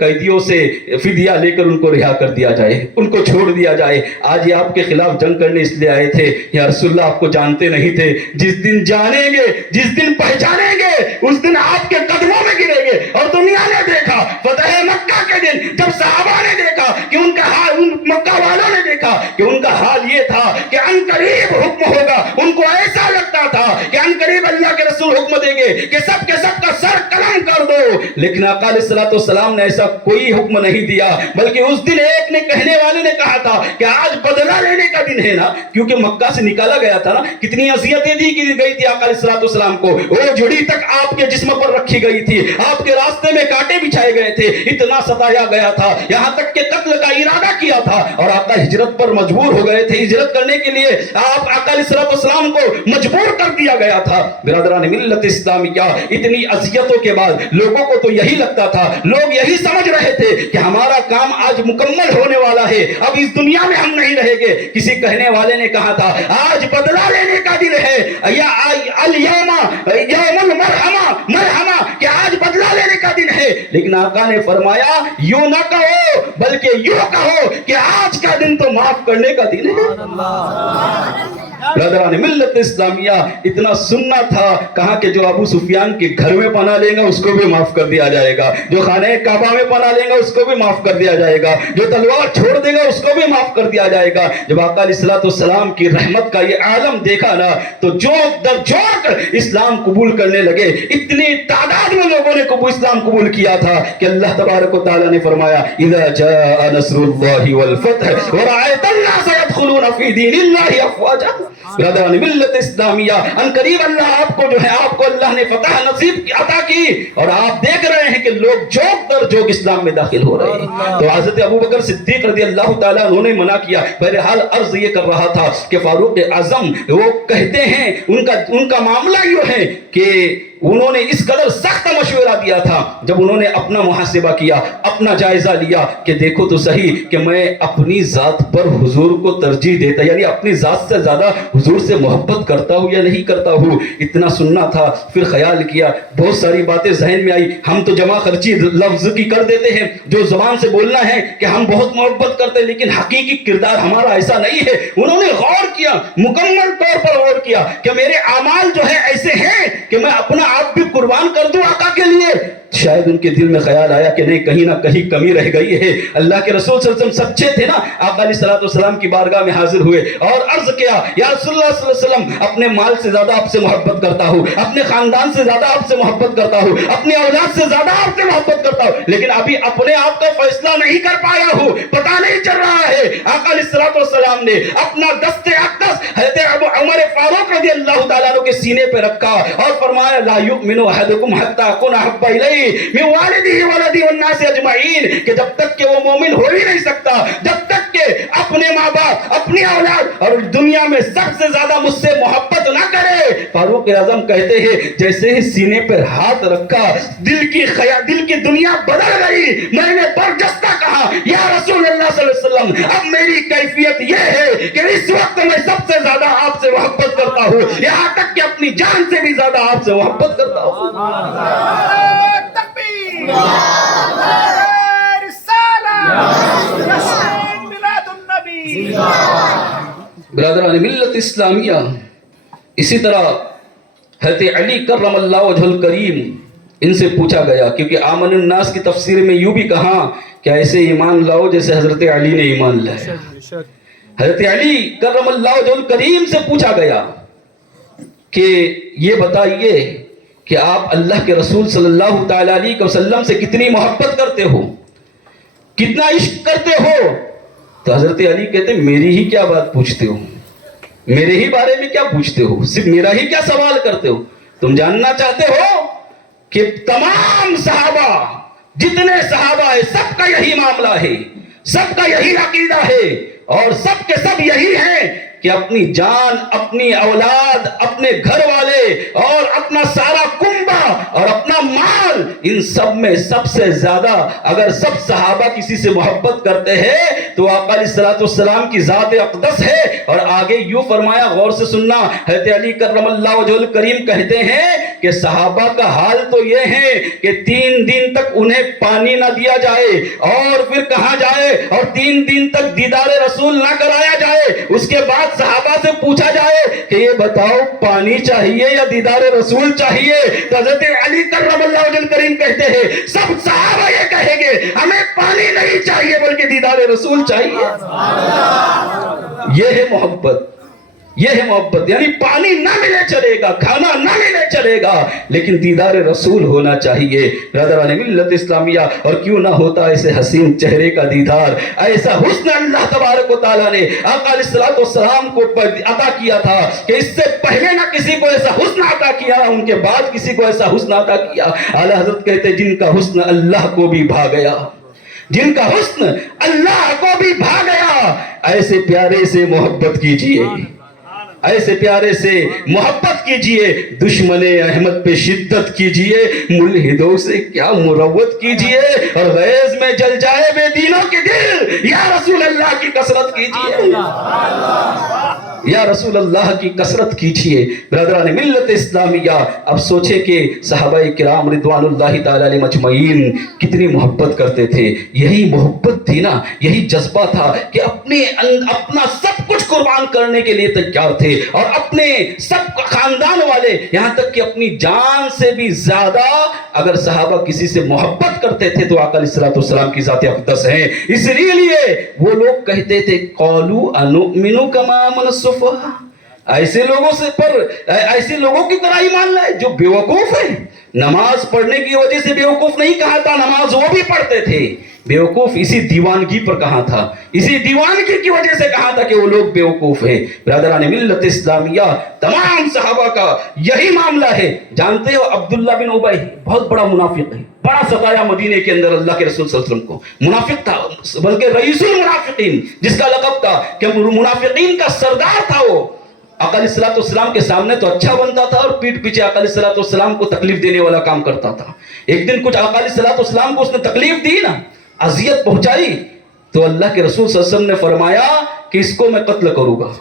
قیدیوں سے فدیہ لے کر ان کو رہا کر دیا جائے، ان کو چھوڑ دیا جائے۔ آج یہ آپ کے خلاف جنگ کرنے اس لیے آئے تھے یا رسول اللہ، آپ کو جانتے نہیں تھے، جس دن جانیں گے، جس دن پہچانیں گے، اس دن آپ کے قدموں میں گریں گے۔ اور دنیا نے دیکھا فتح مکہ کے دن، جب صحابہ نے دیکھا کہ ان کا حال، ان مکہ والوں نے دیکھا کہ ان کا حال یہ تھا کہ عنقریب حکم ہوگا، ان کو ایسا لگتا تھا کہ عنقریب اللہ کے رسول حکم دیں گے کہ سب کے سب کا سر قلم کر دو۔ لیکن آقا علیہ السلام نے ایسا کوئی حکم نہیں دیا، بلکہ اس دن ایک نے، کہنے والے نے کہا تھا کہ آج بدلہ لینے کا دن ہے نا، کیونکہ مکہ سے نکالا گیا تھا نا، کتنی اذیتیں دی گئی تھی آقا علیہ السلام کو، وہ جھڑی تک آپ کے جسم پر رکھی گئی تھی، آپ کے راستے میں کانٹے بچھائے گئے تھے، اتنا ستایا گیا تھا، یہاں تک کہ قتل کا ارادہ کیا تھا، اور آقا ہجرت پر مجبور ہو گئے تھے۔ ہجرت کرنے کے لیے آپ آقا علیہ السلام کو مجبور کر دیا گیا تھا۔ برادران ملت اسلامیہ، اتنی اذیتوں کے بعد لوگوں کو تو یہی لگتا تھا، لوگ یہی سمجھ رہے تھے کہ ہمارا کام آج مکمل ہونے والا ہے، اب اس دنیا میں ہم نہیں رہیں گے۔ کسی کہنے والے نے کہا تھا آج بدلہ لینے کا دن ہے، یا الیوم یوم المرحمہ، کہ آج بدلہ لینے کا دن ہے۔ لیکن آقا نے فرمایا یوں نہ کہو، بلکہ یوں کہو کہ آج کا دن تو معاف کرنے کا دن ہے۔ برادران ملت اسلامیہ، اتنا سننا تھا، کہا کہ جو ابو سفیان کے گھر میں پناہ لے گا اس کو بھی معاف کر دیا جائے گا، جو خانہ کعبہ میں پناہ لے گا اس کو بھی معاف کر دیا جائے گا، جو تلوار چھوڑ دے گا اس کو بھی معاف کر دیا جائے گا۔ جب آقا علیہ السلام کی رحمت کا یہ عالم دیکھا نا تو جوک در جوک اسلام قبول کرنے لگے۔ اتنی تعداد میں لوگوں نے اسلام قبول کیا تھا کہ اللہ تبارک و تعالیٰ نے فرمایا اذا جاء نصر اللہ والفتح ورأیت الناس يدخلون فی دین اللہ افواجا۔ برادران ملت اسلامیہ، ان قریب اللہ آپ کو جو ہے، آپ کو اللہ نے فتح نصیب عطا کی، اور آپ دیکھ رہے ہیں کہ لوگ جوک در جوک اسلام میں داخل ہو رہے ہیں۔ تو حضرت ابو بکر صدیق رضی اللہ تعالیٰ انہوں نے منع کیا۔ بہرحال عرض یہ کر رہا تھا کہ فاروق اعظم وہ کہتے ہیں، ان کا معاملہ یہ ہے کہ انہوں نے اس قدر سخت مشورہ دیا تھا، جب انہوں نے اپنا محاسبہ کیا، اپنا جائزہ لیا کہ دیکھو تو صحیح کہ میں اپنی ذات پر حضور کو ترجیح دیتا، یعنی اپنی ذات سے زیادہ حضور سے محبت کرتا ہوں یا نہیں کرتا ہوں۔ اتنا سننا تھا، پھر خیال کیا، بہت ساری باتیں ذہن میں آئی۔ ہم تو جمع خرچی لفظ کی کر دیتے ہیں، جو زبان سے بولنا ہے کہ ہم بہت محبت کرتے ہیں، لیکن حقیقی کردار ہمارا ایسا نہیں ہے۔ انہوں نے غور کیا، مکمل طور پر غور کیا کہ میرے اعمال جو ہے ایسے ہیں کہ میں اپنا آپ بھی قربان کر دوں آقا کے لیے، شاید ان کے دل میں خیال آیا کہ نہیں کہیں نہ کہیں کمی رہ گئی ہے. اللہ کے رسول صلی اللہ علیہ وسلم سچے تھے نا. آقا علیہ السلام کی بارگاہ میں حاضر ہوئے اور عرض کیا یا رسول اللہ صلی اللہ علیہ وسلم اپنے مال سے زیادہ آپ سے محبت کرتا ہوں, اپنے خاندان سے زیادہ آپ سے محبت کرتا ہوں, اپنی اولاد سے زیادہ آپ سے محبت کرتا ہوں, لیکن ابھی اپنے آپ کا فیصلہ نہیں کر پایا ہوں, پتہ نہیں چل رہا ہے. آقا علیہ السلام نے اپنا دست اقدس حضرت عمر فاروق رضی اللہ تعالیٰ عنہ کے سینے پہ رکھا اور فرمایا لا یؤمن احدکم حتی اکون احب الیہ من والدہ ولدہ والناس اجمعین, کہ جب تک کہ وہ مومن ہو ہی نہیں سکتا جب تک کہ اپنے ماں باپ, اپنی اولاد اور دنیا میں سب سے زیادہ مجھ سے محبت نہ کرے. فاروق اعظم کہتے ہیں جیسے ہی سینے پر ہاتھ رکھا دل کی دنیا بدل گئی. میں نے برجستہ کہا یا رسول اللہ صلی اللہ علیہ وسلم اب میری کیفیت یہ ہے کہ اس وقت میں سب سے زیادہ آپ سے محبت کرتا ہوں, یہاں تک کہ اپنی جان سے بھی زیادہ آپ سے محبت کرتا ہوں. تکبیر, رسالہ, میلاد النبی. برادران ملت اسلامیہ, اسی طرح حضرت علی کرم اللہ وجہ الکریم ان سے پوچھا گیا, کیونکہ آمن الناس کی تفسیر میں یوں بھی کہا کہ ایسے ایمان لاؤ جیسے حضرت علی نے ایمان لایا. حضرت علی کرم اللہ وجہ الکریم سے پوچھا گیا کہ یہ بتائیے کہ آپ اللہ کے رسول صلی اللہ تعالی علیہ وسلم سے کتنی محبت کرتے ہو, کتنا عشق کرتے ہو. تو حضرت علی کہتے میری ہی کیا بات پوچھتے ہو, میرے ہی بارے میں کیا پوچھتے ہو, صرف میرا ہی کیا سوال کرتے ہو. تم جاننا چاہتے ہو کہ تمام صحابہ جتنے صحابہ ہیں سب کا یہی معاملہ ہے, سب کا یہی عقیدہ ہے اور سب کے سب یہی ہیں کہ اپنی جان, اپنی اولاد, اپنے گھر والے اور اپنا سارا کنبہ اور اپنا مال, ان سب میں سب سے زیادہ اگر سب صحابہ کسی سے محبت کرتے ہیں تو آقا علیہ السلام کی ذات اقدس ہے. اور آگے یوں فرمایا, غور سے سننا, حضرت علی کرم اللہ وجہ الکریم کہتے ہیں کہ صحابہ کا حال تو یہ ہے کہ 3 دن تک انہیں پانی نہ دیا جائے اور پھر کہاں جائے اور 3 دن تک دیدار رسول نہ کرایا جائے. اس کے بعد صحابہ سے پوچھا جائے کہ یہ بتاؤ پانی چاہیے یا دیدار رسول چاہیے, تو حضرت علی کرم اللہ وجہ الکریم کہتے ہیں سب صحابہ یہ کہیں گے ہمیں پانی نہیں چاہیے بلکہ دیدار رسول چاہیے. یہ ہے محبت, یہ ہے محبت. یعنی پانی نہ ملے چلے گا, کھانا نہ ملے چلے گا, لیکن دیدار رسول ہونا چاہیے. برادران ملت اسلامیہ, اور کیوں نہ ہوتا ایسے حسین چہرے کا دیدار, ایسا حسن اللہ تبارک و تعالیٰ نے آقا علیہ السلام کو عطا کیا تھا کہ اس سے پہلے نہ کسی کو ایسا حسن عطا کیا, ان کے بعد کسی کو ایسا حسن عطا کیا. اعلیٰ حضرت کہتے جن کا حسن اللہ کو بھی بھا گیا, جن کا حسن اللہ کو بھی بھا گیا, ایسے پیارے سے محبت کیجئے, ایسے پیارے سے محبت کیجئے. دشمن احمد پہ شدت کیجئے, ملحدوں سے کیا مروت کیجئے, اور غیظ میں جل جائے بے دینوں کے دل, یا رسول اللہ کی کثرت کیجئے, یا رسول اللہ کی کثرت کیجئے. برادران ملت اسلامیہ, اب سوچے کہ صحابہ کرام رضوان اللہ تعالی علیہم اجمعین کتنی محبت کرتے تھے. یہی محبت تھی نا, یہی جذبہ تھا کہ اپنا سب کچھ قربان کرنے کے لیے تیار تھے, اور اپنے سب خاندان والے, یہاں تک کہ اپنی جان سے بھی زیادہ اگر صحابہ کسی سے محبت کرتے تھے تو آقا علیہ السلام کی ذات اقدس ہیں. اس لیے وہ لوگ کہتے تھے قالوا انؤمن کما آمن السفہاء, ایسے لوگوں سے پر ایسے لوگوں کی طرح ایمان لائے جو بیوقوف ہیں. نماز پڑھنے کی وجہ سے بیوقوف نہیں کہا تھا, نماز وہ بھی پڑھتے تھے. بیوقوف اسی دیوانگی پر کہا تھا, اسی دیوانگی کی وجہ سے کہا تھا کہ وہ لوگ بیوقوف ہیں. برادران ملت اسلامیہ, تمام صحابہ کا یہی معاملہ ہے. جانتے ہو عبداللہ بن ابی بہت بڑا منافق ہے, بڑا ستایا مدینے کے اندر اللہ کے رسول صلی اللہ علیہ وسلم کو. منافق تھا, بلکہ رئیس المنافقین جس کا لقب تھا کہ منافقین کا سردار تھا. وہ آقا علیہ السلام کے سامنے تو اچھا بنتا تھا اور پیٹ پیچھے آقا علیہ السلام کو تکلیف دینے والا کام کرتا تھا. ایک دن کچھ آقا علیہ السلام کو اس نے تکلیف دی نا, اذیت پہنچائی, تو اللہ کے رسول صلی اللہ علیہ وسلم نے فرمایا کہ اس کو میں قتل کروں گا.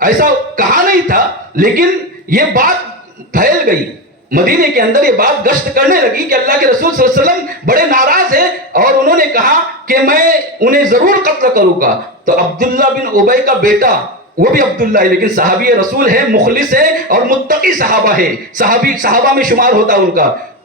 ایسا کہا نہیں تھا, لیکن یہ بات پھیل گئی مدینے کے اندر, یہ بات گشت کرنے لگی کہ اللہ کے رسول صلی اللہ علیہ وسلم بڑے ناراض ہیں, اور انہوں نے کہا کہ میں انہیں ضرور قتل کروں گا. تو عبداللہ بن ابی کا بیٹا, وہ بھی عبداللہ ہے لیکن صحابی رسول ہے, مخلص ہے اور متقی صحابہ ہے, صحابہ میں شمار ہوتا ان کا.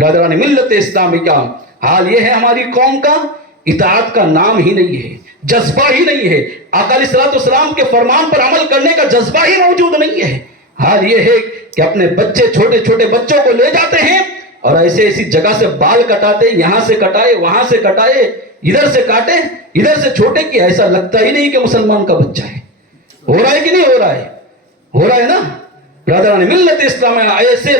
برادران ملت اسلامیہ، حال یہ ہے ہماری قوم کا اطاعت کا نام ہی نہیں ہے، جذبہ ہی نہیں ہے، آقا علیہ الصلوۃ والسلام کے فرمان پر عمل کرنے کا جذبہ ہی موجود نہیں ہے۔ حال یہ ہے کہ اپنے بچے، چھوٹے چھوٹے بچوں کو لے جاتے ہیں اور ایسی جگہ سے بال کٹاتے، یہاں سے کٹائے، وہاں سے کٹائے، ادھر سے کاٹے، ادھر سے چھوٹے، کہ ایسا لگتا ہی نہیں کہ مسلمان کا بچہ ہے۔ ہو رہا ہے کہ نہیں ہو رہا ہے؟ ہو رہا ہے نا برادران ملت اسلامیہ، ایسے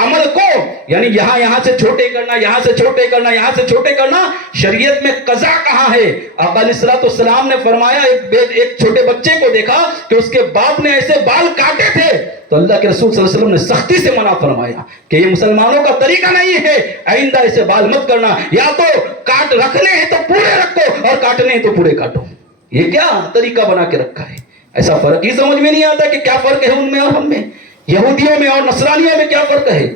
عمل کو یعنی یہاں سے چھوٹے کرنا، یہاں سے چھوٹے کرنا، یہاں سے چھوٹے کرنا، شریعت میں قضا کہاں ہے؟ آقا علیہ الصلوۃ والسلام نے فرمایا، ایک چھوٹے بچے کو دیکھا کہ اس کے باپ نے ایسے بال کاٹے تھے تو اللہ کے رسول صلی اللہ علیہ وسلم نے سختی سے منع فرمایا کہ یہ مسلمانوں کا طریقہ نہیں ہے، آئندہ ایسے بال مت کرنا، یا تو کاٹ رکھنے ہیں تو پورے رکھو اور کاٹنے ہیں تو پورے کاٹو۔ یہ کیا طریقہ بنا کے رکھا ہے؟ ایسا فرق ہی سمجھ میں نہیں آتا کہ کیا فرق ہے ان میں اور ہم میں، یہودیوں میں اور نصرانیوں میں کیا فرق ہے؟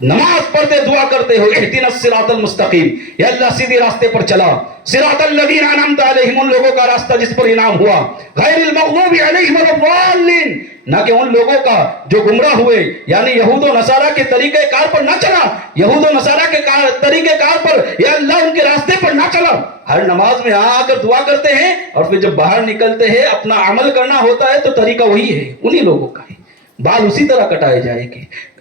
نماز پڑھتے دعا کرتے ہو اہدنا الصراط المستقیم، یا اللہ سیدھے راستے پر چلا، صراط الذین انعمت علیہم، ان لوگوں کا راستہ جس پر انعام ہوا، غیر المغضوب علیہم ولا الضالین، نہ کہ ان لوگوں کا جو گمراہ ہوئے، یعنی یہود و نصارہ کے طریقہ کار پر نہ چلا، یہود و نصارہ کے طریقہ کار پر، یا اللہ ان کے راستے پر نہ چلا۔ ہر نماز میں آ کر دعا کرتے ہیں اور پھر جب باہر نکلتے ہیں اپنا عمل کرنا ہوتا ہے تو طریقہ وہی ہے، انہی لوگوں کا ہے، بال اسی طرح کٹائے جائے گے،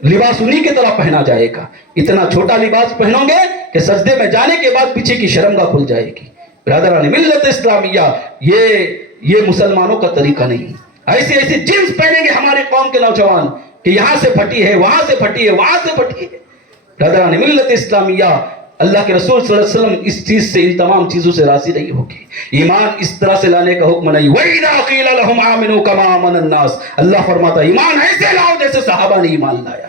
لباس انہی کی طرح پہنا جائے گا، اتنا چھوٹا لباس پہنو گے کہ سجدے میں جانے کے بعد پیچھے کی شرمگاہ کھل جائے گی۔ برادران ملت اسلامیہ، یہ مسلمانوں کا طریقہ نہیں۔ ایسی جنس پہنیں گے ہمارے قوم کے نوجوان کہ یہاں سے پھٹی ہے، وہاں سے پھٹی ہے، وہاں سے پھٹی ہے۔ برادران ملت اسلامیہ، اللہ کے رسول صلی اللہ علیہ وسلم اس چیز سے، ان تمام چیزوں سے راضی نہیں ہوگی، ایمان اس طرح سے لانے کا حکم نہیں۔ وَإِذَا قِيلَ لَهُمْ آمِنُوا كَمَا آمَنَ النَّاسُ، اللہ فرماتا ہے ایمان ایسے لاؤ جیسے صحابہ نے ایمان لایا۔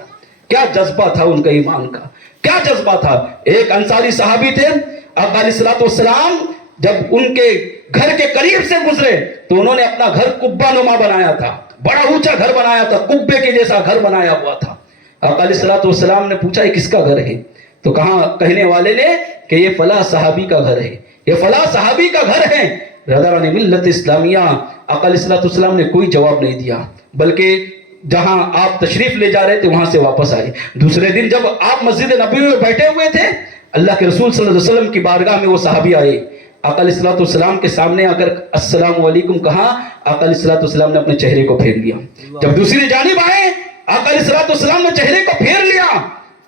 کیا جذبہ تھا ان کا ایمان کا، کیا جذبہ تھا۔ ایک انصاری صحابی تھے، آقا علیہ الصلوۃ والسلام جب ان کے گھر کے قریب سے گزرے تو انہوں نے اپنا گھر قبہ نما بنایا تھا، بڑا اونچا گھر بنایا تھا، قبے کے جیسا گھر بنایا ہوا تھا۔ آقا علیہ الصلوۃ والسلام نے پوچھا یہ کس کا گھر ہے؟ تو کہنے والے نے کہ یہ فلاں صحابی کا گھر ہے، یہ فلاں صحابی کا گھر ہے۔ برادران ملت اسلامیہ، آقا علیہ الصلوۃ والسلام نے کوئی جواب نہیں دیا، بلکہ جہاں آپ تشریف لے جا رہے تھے وہاں سے واپس آئے۔ دوسرے دن جب آپ مسجد نبوی میں بیٹھے ہوئے تھے، اللہ کے رسول صلی اللہ علیہ وسلم کی بارگاہ میں وہ صحابی آئے، آقا علیہ الصلوۃ والسلام کے سامنے آ کر السلام علیکم کہا، آقا علیہ الصلوۃ والسلام نے اپنے چہرے کو پھیر لیا۔ جب دوسری جانب آئے، آقا علیہ الصلوۃ والسلام نے چہرے کو پھیر لیا،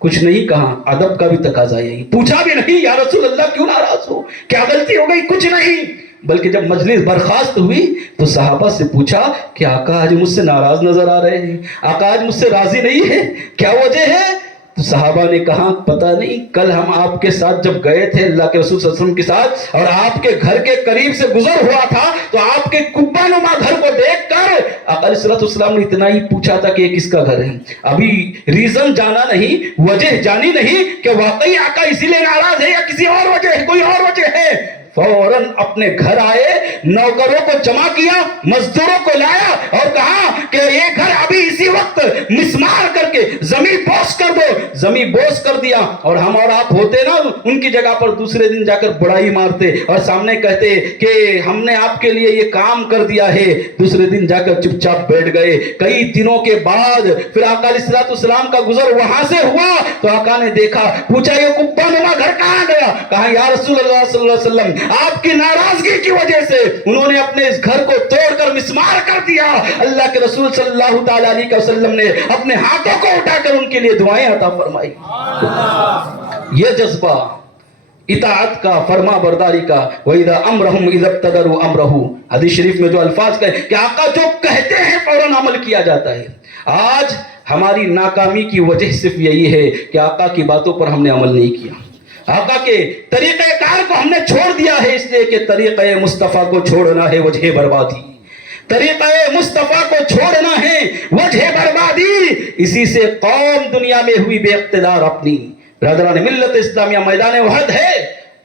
کچھ نہیں کہا، ادب کا بھی تقاضا یہی، پوچھا بھی نہیں یا رسول اللہ کیوں ناراض ہو، کیا غلطی ہو گئی، کچھ نہیں، بلکہ جب مجلس برخاست ہوئی تو صحابہ سے پوچھا کہ آقا آج مجھ سے ناراض نظر آ رہے ہیں، آقا آج مجھ سے راضی نہیں ہے، کیا وجہ ہے؟ تو صحابہ نے کہا پتہ نہیں، کل ہم آپ کے ساتھ جب گئے تھے اللہ کے رسول صلی اللہ علیہ وسلم کے ساتھ اور آپ کے گھر کے قریب سے گزر ہوا تھا تو آپ کے قبہ نما گھر کو دیکھ کر آقا علیہ الصلوۃ والسلام نے اتنا ہی پوچھا تھا کہ یہ کس کا گھر ہے، ابھی ریزن جانا نہیں، وجہ جانی نہیں کہ واقعی آقا اسی لیے ناراض ہے یا کسی اور وجہ ہے، کوئی اور وجہ ہے۔ فوراً اپنے گھر آئے، نوکروں کو جمع کیا، مزدوروں کو لایا اور کہا کہ یہ گھر ابھی اسی وقت مسمار کر کے زمین بوس کر دو، زمین بوس کر دیا، اور ہم اور آپ ہوتے نا ان کی جگہ پر دوسرے دن جا کر بڑائی مارتے اور سامنے کہتے کہ ہم نے آپ کے لیے یہ کام کر دیا ہے، دوسرے دن جا کر چپ چاپ بیٹھ گئے۔ کئی دنوں کے بعد پھر آقا علیہ الصلوۃ والسلام کا گزر وہاں سے ہوا تو آقا نے دیکھا، پوچھا یہ قبہ نما گھر کہاں گیا؟ کہا یا رسول اللہ صلی اللہ علیہ وسلم آپ کی ناراضگی کی وجہ سے انہوں نے اپنے اس گھر کو توڑ کر مسمار کر دیا، اللہ کے رسول صلی اللہ تعالی علیہ وسلم نے اپنے ہاتھوں کو اٹھا کر ان کے لیے دعائیں عطا فرمائی۔ یہ جذبہ اطاعت کا، فرما برداری کا، وَإِذَا أَمْرَهُمْ إِذَا ابْتَدَرُوا أَمْرَهُ، حدیث شریف میں جو الفاظ کہے کہ آقا جو کہتے ہیں فوراً عمل کیا جاتا ہے۔ آج ہماری ناکامی کی وجہ صرف یہی ہے کہ آقا کی باتوں پر ہم نے عمل نہیں کیا، آقا کے طریقہ کار کو ہم نے چھوڑ دیا ہے، اس لیے کہ طریقہ مصطفیٰ کو چھوڑنا ہے وجہ بربادی، طریقہ مصطفیٰ کو چھوڑنا ہے وجہ بربادی، اسی سے قوم دنیا میں ہوئی بے اقتدار اپنی۔ برادران ملت اسلامیہ، میدان احد ہے،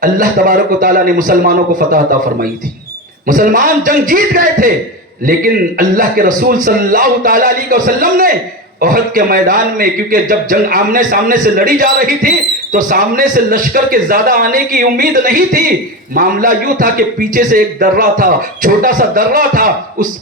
اللہ تبارک و تعالیٰ نے مسلمانوں کو فتح عطا فرمائی تھی، مسلمان جنگ جیت گئے تھے، لیکن اللہ کے رسول صلی اللہ تعالیٰ علیہ وسلم نے احد کے میدان میں، کیونکہ جب جنگ آمنے سامنے سے لڑی جا رہی تھی تو سامنے سے لشکر کے زیادہ آنے کی امید نہیں تھی. معاملہ یوں تھا کہ پیچھے سے ایک درہ تھا, چھوٹا سا درہ تھا, اس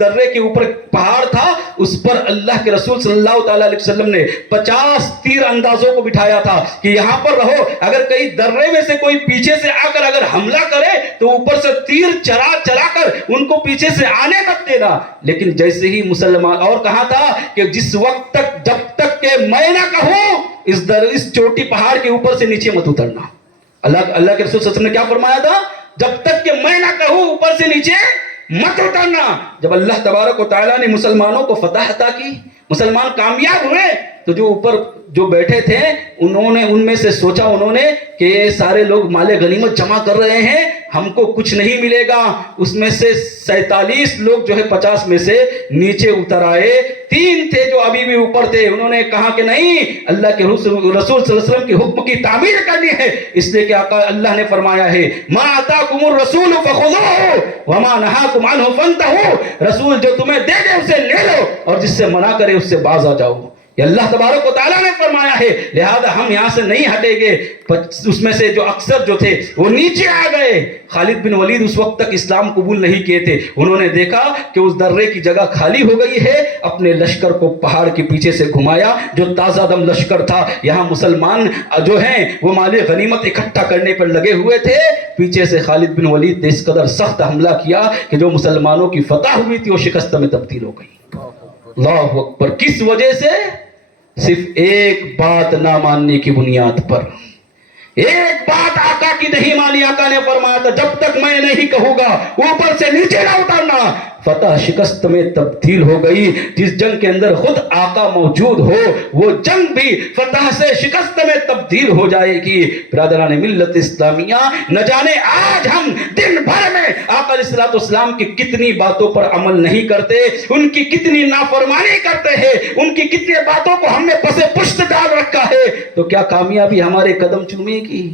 درے کے اوپر پہاڑ تھا, اس پر اللہ کے رسول صلی اللہ تعالیٰ علیہ وسلم نے 50 تیر اندازوں کو بٹھایا تھا کہ یہاں پر رہو, اگر کئی درے میں سے کوئی پیچھے سے آ کر اگر حملہ کرے تو اوپر سے تیر چلا کر ان کو پیچھے سے آنے مت دینا. لیکن جیسے ہی مسلمان, اور کہا تھا کہ جس وقت تک جب تک کہ میں نہ کہوں اس چوٹی پہاڑ کے اوپر سے نیچے مت اترنا. اللہ کے رسول صلی اللہ علیہ وسلم نے کیا فرمایا تھا؟ جب تک کہ میں نہ کہوں اوپر سے نیچے مت اترنا. جب اللہ تبارک و تعالیٰ نے مسلمانوں کو فتح عطا کی, مسلمان کامیاب ہوئے, تو جو اوپر جو بیٹھے تھے انہوں نے ان میں سے سوچا انہوں نے کہ یہ سارے لوگ مال غنیمت جمع کر رہے ہیں, ہم کو کچھ نہیں ملے گا. اس میں سے 47 لوگ جو ہے 50 میں سے نیچے اتر آئے. 3 تھے جو ابھی بھی اوپر تھے, انہوں نے کہا کہ نہیں, اللہ کے رسول صلی اللہ علیہ وسلم کے حکم کی تعمیل کرنی ہے, اس لیے کہ اللہ نے فرمایا ہے ما آتاکم الرسول فخذوہ وما نہاکم عنہ فانتہوا, رسول جو تمہیں دے دے اسے لے لو اور جس سے منع کرے اس سے باز آ جاؤ. یہ اللہ تبارک و تعالیٰ نے فرمایا ہے, لہذا ہم یہاں سے نہیں ہٹیں گے. اس میں سے جو اکثر جو تھے وہ نیچے آ گئے. خالد بن ولید اس وقت تک اسلام قبول نہیں کیے تھے. انہوں نے دیکھا کہ اس درے کی جگہ خالی ہو گئی ہے, اپنے لشکر کو پہاڑ کے پیچھے سے گھمایا, جو تازہ دم لشکر تھا. یہاں مسلمان جو ہیں وہ مال غنیمت اکٹھا کرنے پر لگے ہوئے تھے. پیچھے سے خالد بن ولید نے اس قدر سخت حملہ کیا کہ جو مسلمانوں کی فتح ہوئی تھی وہ شکست میں تبدیل ہو گئی. اللہ اکبر. کس وجہ سے؟ صرف ایک بات نہ ماننے کی بنیاد پر. ایک بات آقا کی نہیں مانی. آقا نے فرمایا تھا جب تک میں نہیں کہوں گا اوپر سے نیچے نہ اترنا. فتح شکست میں تبدیل ہو گئی. جس جنگ کے اندر خود آقا موجود ہو وہ جنگ بھی فتح سے شکست میں تبدیل ہو جائے گی. برادران ملت اسلامیہ, نہ جانے آج ہم دن بھر میں آقا علیہ الصلوۃ والسلام کی کتنی باتوں پر عمل نہیں کرتے, ان کی کتنی نافرمانی کرتے ہیں, ان کی کتنی باتوں کو ہم نے پسے پشت ڈال رکھا ہے. تو کیا کامیابی ہمارے قدم چومے گی؟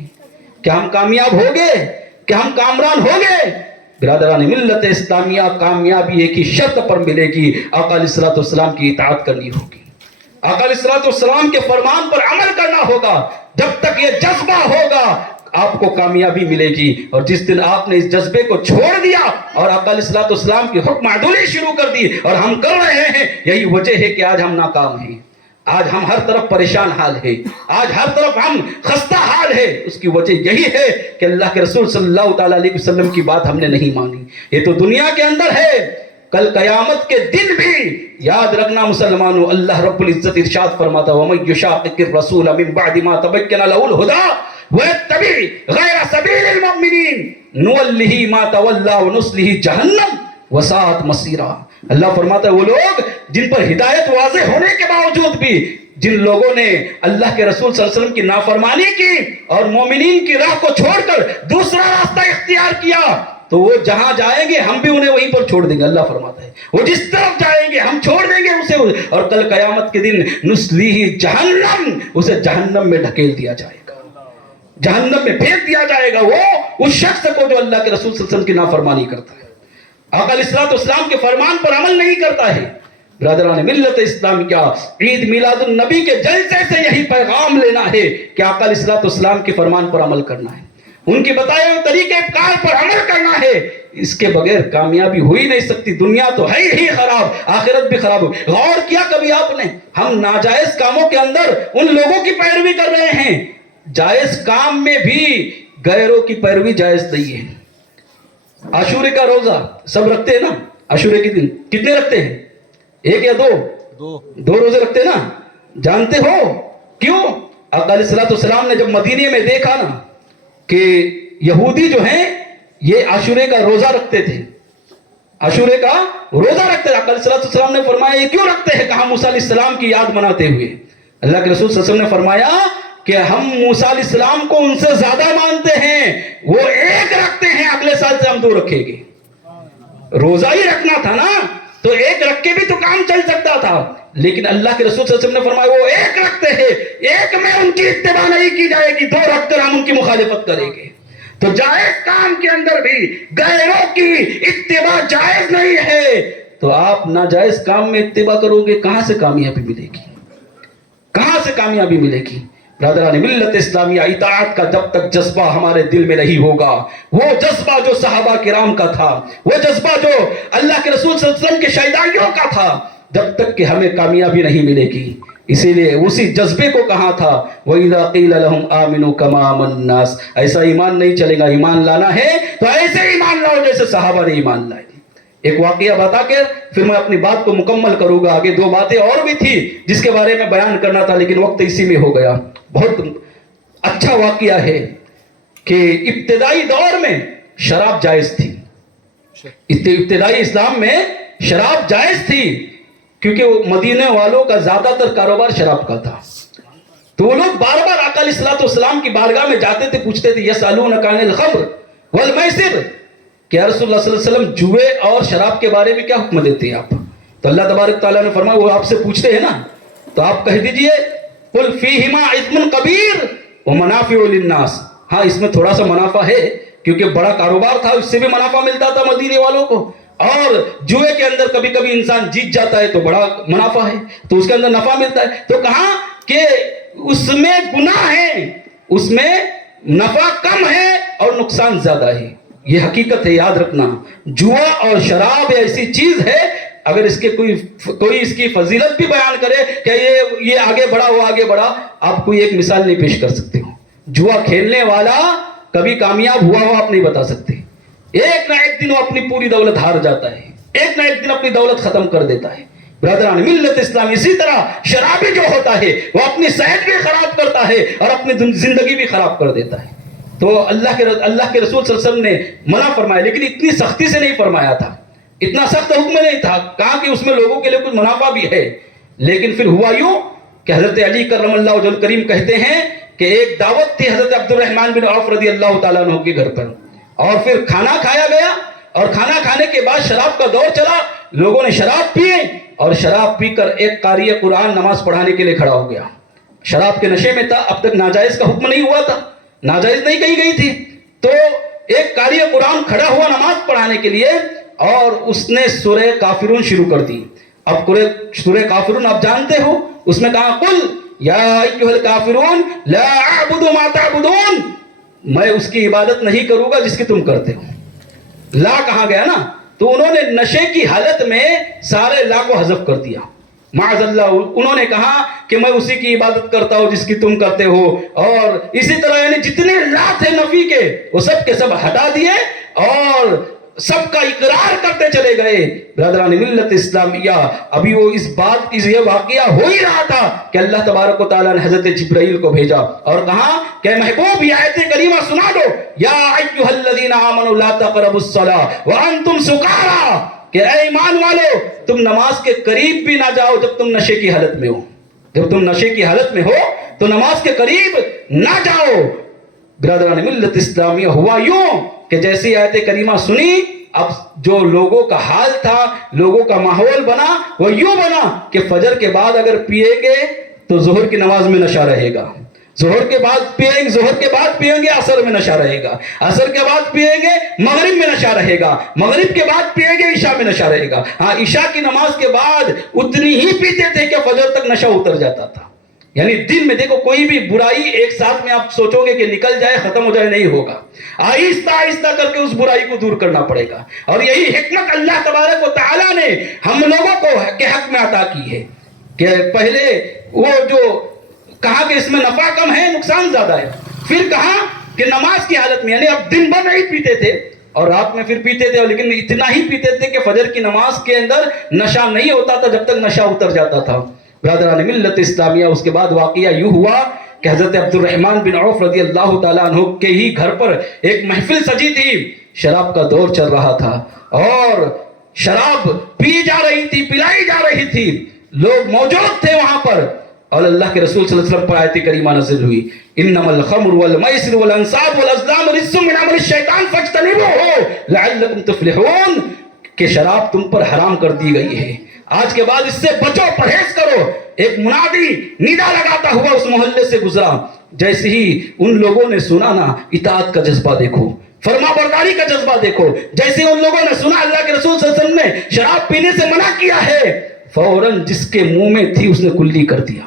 کیا ہم کامیاب ہو گئے؟ کیا ہم کامران ہو گئے؟ برادران ملت اسلامیہ, کامیابی ایک ہی شرط پر ملے گی, آقا علیہ الصلوۃ والسلام کی اطاعت کرنی ہوگی, آقا علیہ الصلوۃ والسلام کے فرمان پر عمل کرنا ہوگا. جب تک یہ جذبہ ہوگا آپ کو کامیابی ملے گی. اور جس دن آپ نے اس جذبے کو چھوڑ دیا اور آقا علیہ الصلوۃ والسلام کی حکم عدولی شروع کر دی, اور ہم کر رہے ہیں, یہی وجہ ہے کہ آج ہم ناکام ہیں, آج ہم ہر طرف پریشان حال ہے, آج ہر طرف ہم خستہ حال ہے. اس کی وجہ یہی ہے کہ اللہ کے رسول صلی اللہ تعالیٰ علیہ وسلم کی بات ہم نے نہیں مانی. یہ تو دنیا کے اندر ہے, کل قیامت کے دن بھی یاد رکھنا مسلمانوں, اللہ رب العزت ارشاد فرماتا وَمَن يُشَاقِقِ الرَّسُولَ مِن بَعْدِ مَا تَبَيَّنَ لَهُ الْهُدَىٰ وَيَتَّبِعْ غَيْرَ سَبِيلِ الْمُؤْمِنِينَ نُوَلِّهِ مَا تَوَلَّىٰ وَنُصْلِهِ جَهَنَّمَ وَسَاءَتْ مَصِيرًا. اللہ فرماتا ہے وہ لوگ جن پر ہدایت واضح ہونے کے باوجود بھی جن لوگوں نے اللہ کے رسول صلی اللہ علیہ وسلم کی نافرمانی کی اور مومنین کی راہ کو چھوڑ کر دوسرا راستہ اختیار کیا, تو وہ جہاں جائیں گے ہم بھی انہیں وہیں پر چھوڑ دیں گے. اللہ فرماتا ہے وہ جس طرف جائیں گے ہم چھوڑ دیں گے اسے, اور کل قیامت کے دن نسلیہ جہنم, اسے جہنم میں ڈھکیل دیا جائے گا, جہنم میں پھینک دیا جائے گا وہ اس شخص کو جو اللہ کے رسول صلی اللہ علیہ وسلم کی نافرمانی کرتا ہے, آقا علیہ الصلوۃ والسلام کے فرمان پر عمل نہیں کرتا ہے. برادران ملت اسلامیہ, عید میلاد النبی کے جلسے سے یہی پیغام لینا ہے کہ آقا علیہ الصلوۃ والسلام کے فرمان پر عمل کرنا ہے, ان کے بتائے ہوئے طریقے کار پر عمل کرنا ہے. اس کے بغیر کامیابی ہو ہی نہیں سکتی. دنیا تو ہے ہی خراب, آخرت بھی خراب. غور کیا کبھی آپ نے, ہم ناجائز کاموں کے اندر ان لوگوں کی پیروی کر رہے ہیں, جائز کام میں بھی غیروں کی پیروی جائز نہیں ہے. عاشورے کا روزہ سب رکھتے ہیں نا, عاشورے کے دن کتنے رکھتے ہیں؟ 1 یا 2 روزے رکھتے نا. جانتے ہو کیوں؟ آقا علیہ الصلوۃ والسلام نے جب مدینے میں دیکھا نا کہ یہودی جو ہیں یہ عاشورے کا روزہ رکھتے تھے, عاشورے کا روزہ رکھتے تھے, آقا علیہ الصلوۃ والسلام نے فرمایا یہ کیوں رکھتے ہیں؟ کہا موسیٰ علیہ السلام کی یاد مناتے ہوئے. اللہ کے رسول صلی اللہ علیہ وسلم نے فرمایا کہ ہم موسیٰ علیہ السلام کو ان سے زیادہ مانتے ہیں, وہ 1 رکھتے ہیں, اگلے سال سے ہم 2 رکھیں گے. روزہ ہی رکھنا تھا نا, تو 1 رکھ کے بھی تو کام چل سکتا تھا, لیکن اللہ کے رسول صلی اللہ علیہ وسلم نے فرمایا وہ 1 رکھتے ہیں, 1 میں ان کی اتباع نہیں کی جائے گی, 2 رکھ کر ہم ان کی مخالفت کریں گے. تو جائز کام کے اندر بھی غیروں کی اتباع جائز نہیں ہے. تو آپ ناجائز کام میں اتباع کرو گے, کہاں سے کامیابی ملے گی؟ کہاں سے کامیابی ملے گی؟ برادران ملت اسلامیہ، اطاعت کا جب تک جذبہ ہمارے دل میں نہیں ہوگا، وہ جذبہ جو صحابہ کرام کا تھا، وہ جذبہ جو اللہ کے رسول صلی اللہ علیہ وسلم کے شہدائیوں کا تھا، جب تک کہ ہمیں کامیابی نہیں ملے گی۔ اسی لیے اسی جذبے کو کہا تھا وَإِذَا قِيلَ لَهُمْ آمِنُوا كَمَا آمَنَ النَّاسُ، ایسا ایمان نہیں چلے گا، ایمان لانا ہے تو ایسے ایمان لاؤ جیسے صحابہ نے ایمان لائے۔ ایک واقعہ بتا کے پھر میں اپنی بات کو مکمل کروں گا، آگے 2 باتیں اور بھی تھی جس کے بارے میں بیان کرنا تھا لیکن وقت اسی میں ہو گیا۔ بہت اچھا واقعہ ہے کہ ابتدائی دور میں شراب جائز تھی، ابتدائی اسلام میں شراب جائز تھی، کیونکہ مدینے والوں کا زیادہ تر کاروبار شراب کا تھا، تو وہ لوگ بار بار آقا علیہ الصلوۃ والسلام کی بارگاہ میں جاتے تھے، پوچھتے تھے یسألونک عن الخمر والمیسر، کہ یا رسول اللہ صلی اللہ علیہ وسلم جوئے اور شراب کے بارے میں کیا حکم دیتے ہیں آپ؟ تو اللہ تبارک تعالیٰ نے فرمایا وہ آپ سے پوچھتے ہیں نا تو آپ کہہ دیجئے قل فیہما اثم کبیر ومنافع للناس، ہاں اس میں تھوڑا سا منافع ہے کیونکہ بڑا کاروبار تھا، اس سے بھی منافع ملتا تھا مدینے والوں کو، اور جوئے کے اندر کبھی کبھی انسان جیت جاتا ہے تو بڑا منافع ہے، تو اس کے اندر نفع ملتا ہے، تو کہا کہ اس میں گناہ ہے، اس میں نفع کم ہے اور نقصان زیادہ ہے، یہ حقیقت ہے، یاد رکھنا۔ جوا اور شراب ایسی چیز ہے اگر اس کے کوئی اس کی فضیلت بھی بیان کرے کہ یہ آگے بڑھا وہ آگے بڑھا، آپ کوئی ایک مثال نہیں پیش کر سکتے ہو۔ جوا کھیلنے والا کبھی کامیاب ہوا ہو آپ نہیں بتا سکتے، ایک نہ ایک دن وہ اپنی پوری دولت ہار جاتا ہے، ایک نہ ایک دن اپنی دولت ختم کر دیتا ہے۔ برادران ملت اسلامی، اسی طرح شرابی جو ہوتا ہے وہ اپنی صحت بھی خراب کرتا ہے اور اپنی زندگی بھی خراب کر دیتا ہے۔ تو اللہ کے رسول صلی اللہ علیہ وسلم نے منع فرمایا، لیکن اتنی سختی سے نہیں فرمایا تھا، اتنا سخت حکم نہیں تھا، کہا کہ اس میں لوگوں کے لیے کچھ منافع بھی ہے، لیکن پھر ہوا یوں کہ حضرت علی کرم اللہ وجہ الکریم کہتے ہیں کہ ایک دعوت تھی حضرت عبد الرحمن بن عوف رضی اللہ تعالیٰ عنہ کے گھر پر، اور پھر کھانا کھایا گیا، اور کھانا کھانے کے بعد شراب کا دور چلا، لوگوں نے شراب پی اور شراب پی کر ایک قاری قرآن نماز پڑھانے کے لیے کھڑا ہو گیا، شراب کے نشے میں تھا، اب تک ناجائز کا حکم نہیں ہوا تھا، ناجائز نہیں کہی گئی تھی، تو ایک قاری قرآن کھڑا ہوا نماز پڑھانے کے لیے اور اس نے سورہ کافرون شروع کر دی۔ اب سورہ کافرون آپ جانتے ہو، اس میں کہا قل یا ایھا الکافرون لا اعبد ما تعبدون، میں اس کی عبادت نہیں کروں گا جس کی تم کرتے ہو، لا کہا گیا نا، تو انہوں نے نشے کی حالت میں سارے لا کو حذف کر دیا، معاذ اللہ، انہوں نے کہا کہ میں اسی کی عبادت کرتا ہوں جس کی تم کرتے ہو، اور اسی طرح یعنی جتنے لا تھے نفی کے وہ سب کے سب ہٹا دیے اور سب کا اقرار کرتے چلے گئے۔ برادران ملت اسلامیہ، ابھی وہ اس بات کی یہ واقعہ ہو ہی رہا تھا کہ اللہ تبارک و تعالیٰ نے حضرت جبرائیل کو بھیجا اور کہا کہ محبوب یہ آیت کریمہ سنا دو، یا ایھا الذین آمنوا لا تقربوا الصلاۃ وانتم سکارى، کہ اے ایمان والو تم نماز کے قریب بھی نہ جاؤ جب تم نشے کی حالت میں ہو، جب تم نشے کی حالت میں ہو تو نماز کے قریب نہ جاؤ۔ برادران ملت اسلامیہ، ہوا یوں کہ جیسی آیت کریمہ سنی، اب جو لوگوں کا حال تھا، لوگوں کا ماحول بنا وہ یوں بنا کہ فجر کے بعد اگر پیے گے تو ظہر کی نماز میں نشہ رہے گا، ظہر کے بعد پیئیں گے عصر میں نشہ رہے گا، عصر کے بعد پیئیں گے مغرب میں نشہ رہے گا، مغرب کے بعد پیئیں گے عشاء میں نشہ رہے گا، ہاں عشاء کی نماز کے بعد اتنی ہی پیتے تھے کہ فجر تک نشہ اتر جاتا تھا۔ یعنی دن میں دیکھو کوئی بھی برائی ایک ساتھ میں آپ سوچو گے کہ نکل جائے ختم ہو جائے، نہیں ہوگا، آہستہ آہستہ کر کے اس برائی کو دور کرنا پڑے گا، اور یہی حکمت اللہ تبارک و تعالیٰ نے ہم لوگوں کو کے حق میں عطا کی ہے کہ پہلے وہ جو کہا کہ اس میں نفع کم ہے نقصان زیادہ ہے، پھر کہا کہ نماز کی حالت میں، یعنی اب دن بھر نہیں پیتے تھے اور رات میں پھر پیتے تھے، لیکن اتنا ہی پیتے تھے کہ فجر کی نماز کے اندر نشہ نہیں ہوتا تھا جب تک نشہ اتر جاتا تھا۔ برادران ملت اسلامیہ، اس کے بعد واقعہ یوں ہوا کہ حضرت عبد الرحمن بن عوف رضی اللہ تعالیٰ عنہ کے ہی گھر پر ایک محفل سجی تھی، شراب کا دور چل رہا تھا اور شراب پی جا رہی تھی، پلائی جا رہی تھی، لوگ موجود تھے وہاں پر، اور اللہ کے رسول صلی اللہ علیہ وسلم پر آیت کریمہ نازل ہوئی، انما الخمر والمیسر والانصاب والازلام رجس من عمل الشیطان فاجتنبوہ لعلکم تفلحون، کہ شراب تم پر حرام کر دی گئی ہے، آج کے بعد اس سے بچو، پرہیز کرو۔ ایک منادی ندا لگاتا ہوا اس محلے سے گزرا، جیسے ہی ان لوگوں نے سنا نا، اطاعت کا جذبہ دیکھو، فرما برداری کا جذبہ دیکھو، جیسے ان لوگوں نے سنا اللہ کے رسول صلی اللہ علیہ وسلم نے شراب پینے سے منع کیا ہے، فوراً جس کے منہ میں تھی اس نے کلی کر دیا،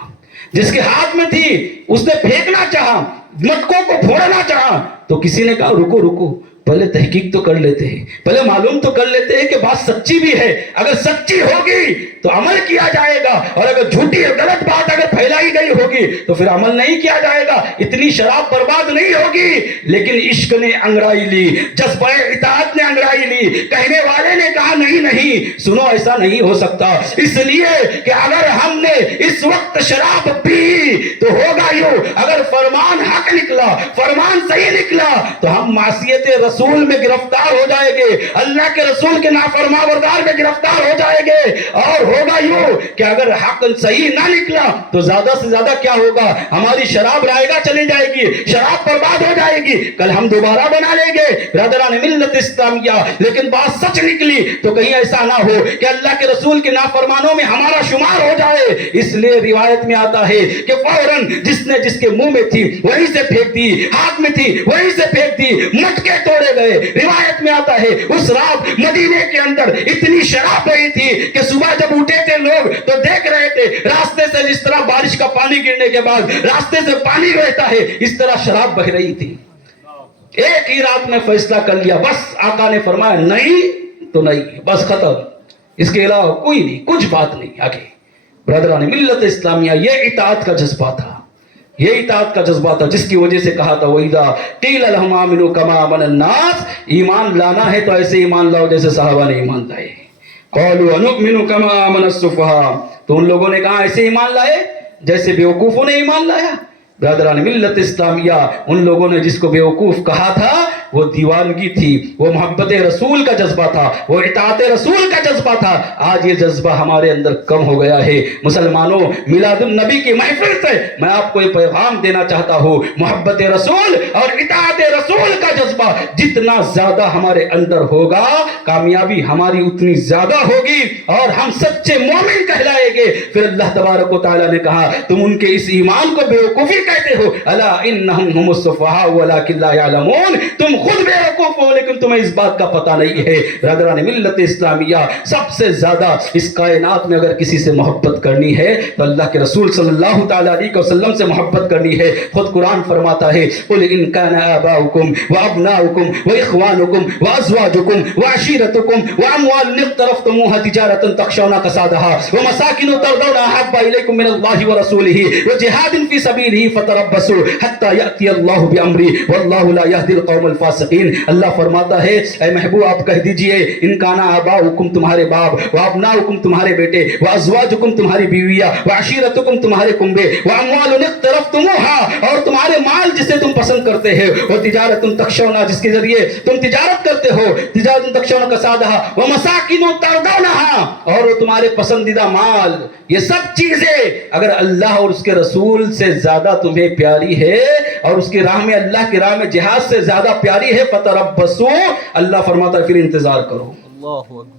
جس کے ہاتھ میں تھی اس نے پھینکنا چاہا, مٹکوں کو پھوڑنا چاہا, تو کسی نے کہا رکو رکو, پہلے تحقیق تو کر لیتے ہیں, پہلے معلوم تو کر لیتے ہیں کہ بات سچی بھی ہے. اگر سچی ہوگی تو عمل کیا جائے گا, اور اگر جھوٹی اور غلط بات اگر پھیلائی گئی ہوگی تو پھر عمل نہیں کیا جائے گا. اتنی شراب برباد نہیں ہوگی. لیکن عشق نے انگڑائی لی, جذبہ اطاعت نے انگڑائی لی. کہنے والے نے کہا نہیں نہیں سنو, ایسا نہیں ہو سکتا, اس لیے کہ اگر ہم نے اس وقت شراب پی تو ہوگا یوں, اگر فرمان حق نکلا, فرمان صحیح نکلا, تو ہم معصیت رسول میں گرفتار ہو جائیں گے, اللہ کے رسول کے نافرما بردار میں گرفتار ہو جائیں گے. اور ہوگا یوں کہ اگر حق صحیح نہ نکلا تو زیادہ سے زیادہ کیا ہوگا, ہماری شراب رائگاں چلی جائے گی, شراب برباد ہو جائے گی, کل ہم دوبارہ بنا لیں گے. برادران ملت اسلامیہ, لیکن بات سچ نکلی تو کہیں ایسا نہ ہو کہ اللہ کے رسول کے نافرمانوں میں ہمارا شمار ہو جائے. اس لیے روایت میں آتا ہے کہ فوراً جس نے جس کے منہ میں تھی وہیں سے پھینک دی, ہاتھ میں تھی وہیں سے پھینک دی, مٹکے توڑے گئے. روایت میں آتا ہے اس رات مدینے کے اندر اتنی شراب رہی تھی کہ صبح جب اٹھے تھے لوگ تو دیکھ رہے تھے راستے سے جس طرح بارش کا پانی گرنے کے بعد راستے سے پانی رہتا ہے, اس طرح شراب بہ رہی تھی. ایک ہی رات میں فیصلہ کر لیا, بس آقا نے فرمایا نہیں تو نہیں, بس ختم, اس کے علاوہ کوئی نہیں, کچھ بات نہیں آگے. برادران ملت اسلامیہ, یہ اطاعت کا جذبہ تھا, یہ اطاعت کا جذبہ تھا جس کی وجہ سے کہا تھا وَإِذَا قِيلَ لَهُمْ آمِنُوا كَمَا آمَنَ النَّاسُ, ایمان لانا ہے تو ایسے ایمان لاؤ جیسے صحابہ نے ایمان لائے. قَالُوا أَنُؤْمِنُ كَمَا آمَنَ السُّفَهَاءُ, تو ان لوگوں نے کہا ایسے ایمان لائے جیسے بیوقوفوں نے ایمان لایا. برادران ملت اسلامیہ, ان لوگوں نے جس کو بیوقوف کہا تھا وہ دیوانگی تھی, وہ محبت رسول کا جذبہ تھا, وہ اطاعت رسول کا جذبہ تھا. آج یہ جذبہ ہمارے اندر کم ہو گیا ہے. مسلمانوں, میلاد النبی کی محفل سے میں آپ کو یہ پیغام دینا چاہتا ہوں, محبت رسول اور اطاعت رسول کا جذبہ جتنا زیادہ ہمارے اندر ہوگا کامیابی ہماری اتنی زیادہ ہوگی, اور ہم سچے مومن کہلائیں گے. پھر اللہ تبارک و تعالیٰ نے کہا تم ان کے اس ایمان کو بیوقوفی کہتے ہو, الا انہم هم السفہاء ولکن لا یعلمون, تم خود بیوقوف ہو لیکن تمہیں اس بات کا پتہ نہیں ہے. برادران ملت اسلامیہ, سب سے زیادہ اس کائنات میں اگر کسی سے محبت کرنی ہے تو اللہ کے رسول صلی اللہ تعالیٰ علیہ وسلم سے محبت کرنی ہے. خود قرآن فرماتا ہے قل ان کان آباؤکم وابناؤکم واخوانکم وازواجکم وعشیرتکم واموال اقترفتموها تجارة تخشون کسادها ومساکن ترضونها احب الیکم من اللہ ورسولہ وجہاد فی سبیلہ فتربصوا حتی یأتی اللہ بامرہ واللہ لا یہدی القوم الفاسقین. اللہ فرماتا ہے اے محبوب آپ کہہ دیجئے ان کانا آباؤکم تمہارے باپ, وابناؤکم تمہارے بیٹے, وازواجکم تمہاری بیویاں, وعشیرتکم تمہارے کنبے, واموال اقترفتموها اور تمہارے مال جسے تم پسند کرتے ہیں, وتجارت تخشون جس کے ذریعے تم تجارت کرتے ہو, تجارت تخشون کسادها ومساکن ترضونها اور تمہارے پسندیدہ مال. یہ سب چیزیں اگر اللہ اور اس کے رسول سے زیادہ تمہیں پیاری ہے اور اس کی راہ میں اللہ کی راہ میں جہاد سے زیادہ پیاری ہے, فتربصوا, اللہ فرماتا ہے پھر انتظار کرو,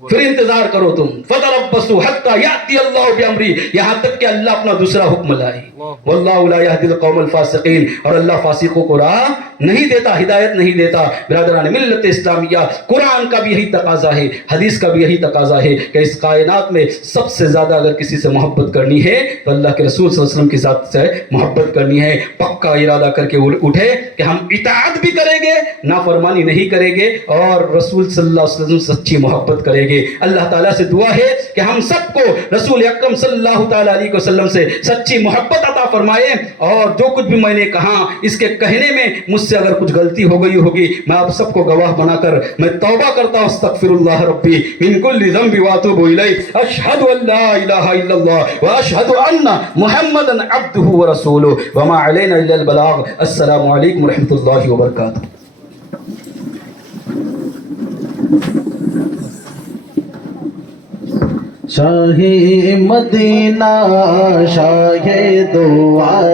پھر انتظار کرو تم, فتربصوا حتی یأتی اللہ بامرہ, یہاں تک کہ اللہ اپنا دوسرا حکم لائے. واللہ لا یہدی القوم الفاسقین, اور اللہ فاسقوں کو راہ نہیں دیتا, ہدایت نہیں دیتا. برادران ملت اسلامیہ, قرآن کا بھی یہی تقاضا ہے, حدیث کا بھی یہی تقاضا ہے کہ اس کائنات میں سب سے زیادہ اگر کسی سے محبت کرنی ہے تو اللہ کے رسول صلی اللہ علیہ وسلم کی ذات سے محبت کرنی ہے. پکا ارادہ کر کے اٹھے کہ ہم اطاعت بھی کریں گے, نافرمانی نہیں کریں گے, اور رسول صلی اللہ علیہ وسلم سچی محبت کریں گے. اللہ تعالیٰ سے دعا ہے کہ ہم سب کو رسول اکرم صلی اللہ تعالیٰ علیہ وسلم سے سچی محبت عطا فرمائے. اور جو کچھ بھی میں نے کہا اس کے کہنے میں مجھ سے اگر کچھ غلطی ہو گئی ہوگی, میں آپ سب کو گواہ بنا کر میں توبہ کرتا ہوں. استغفر اللہ ربی من کل ذنب واتوب الیہ, اشہد ان لا الہ الا اللہ واشہد ان محمدا عبدہ ورسولہ وما علینا الا البلاغ. السلام علیکم ورحمۃ اللہ وبرکاتہ. شاہ مدینہ شاہ دعا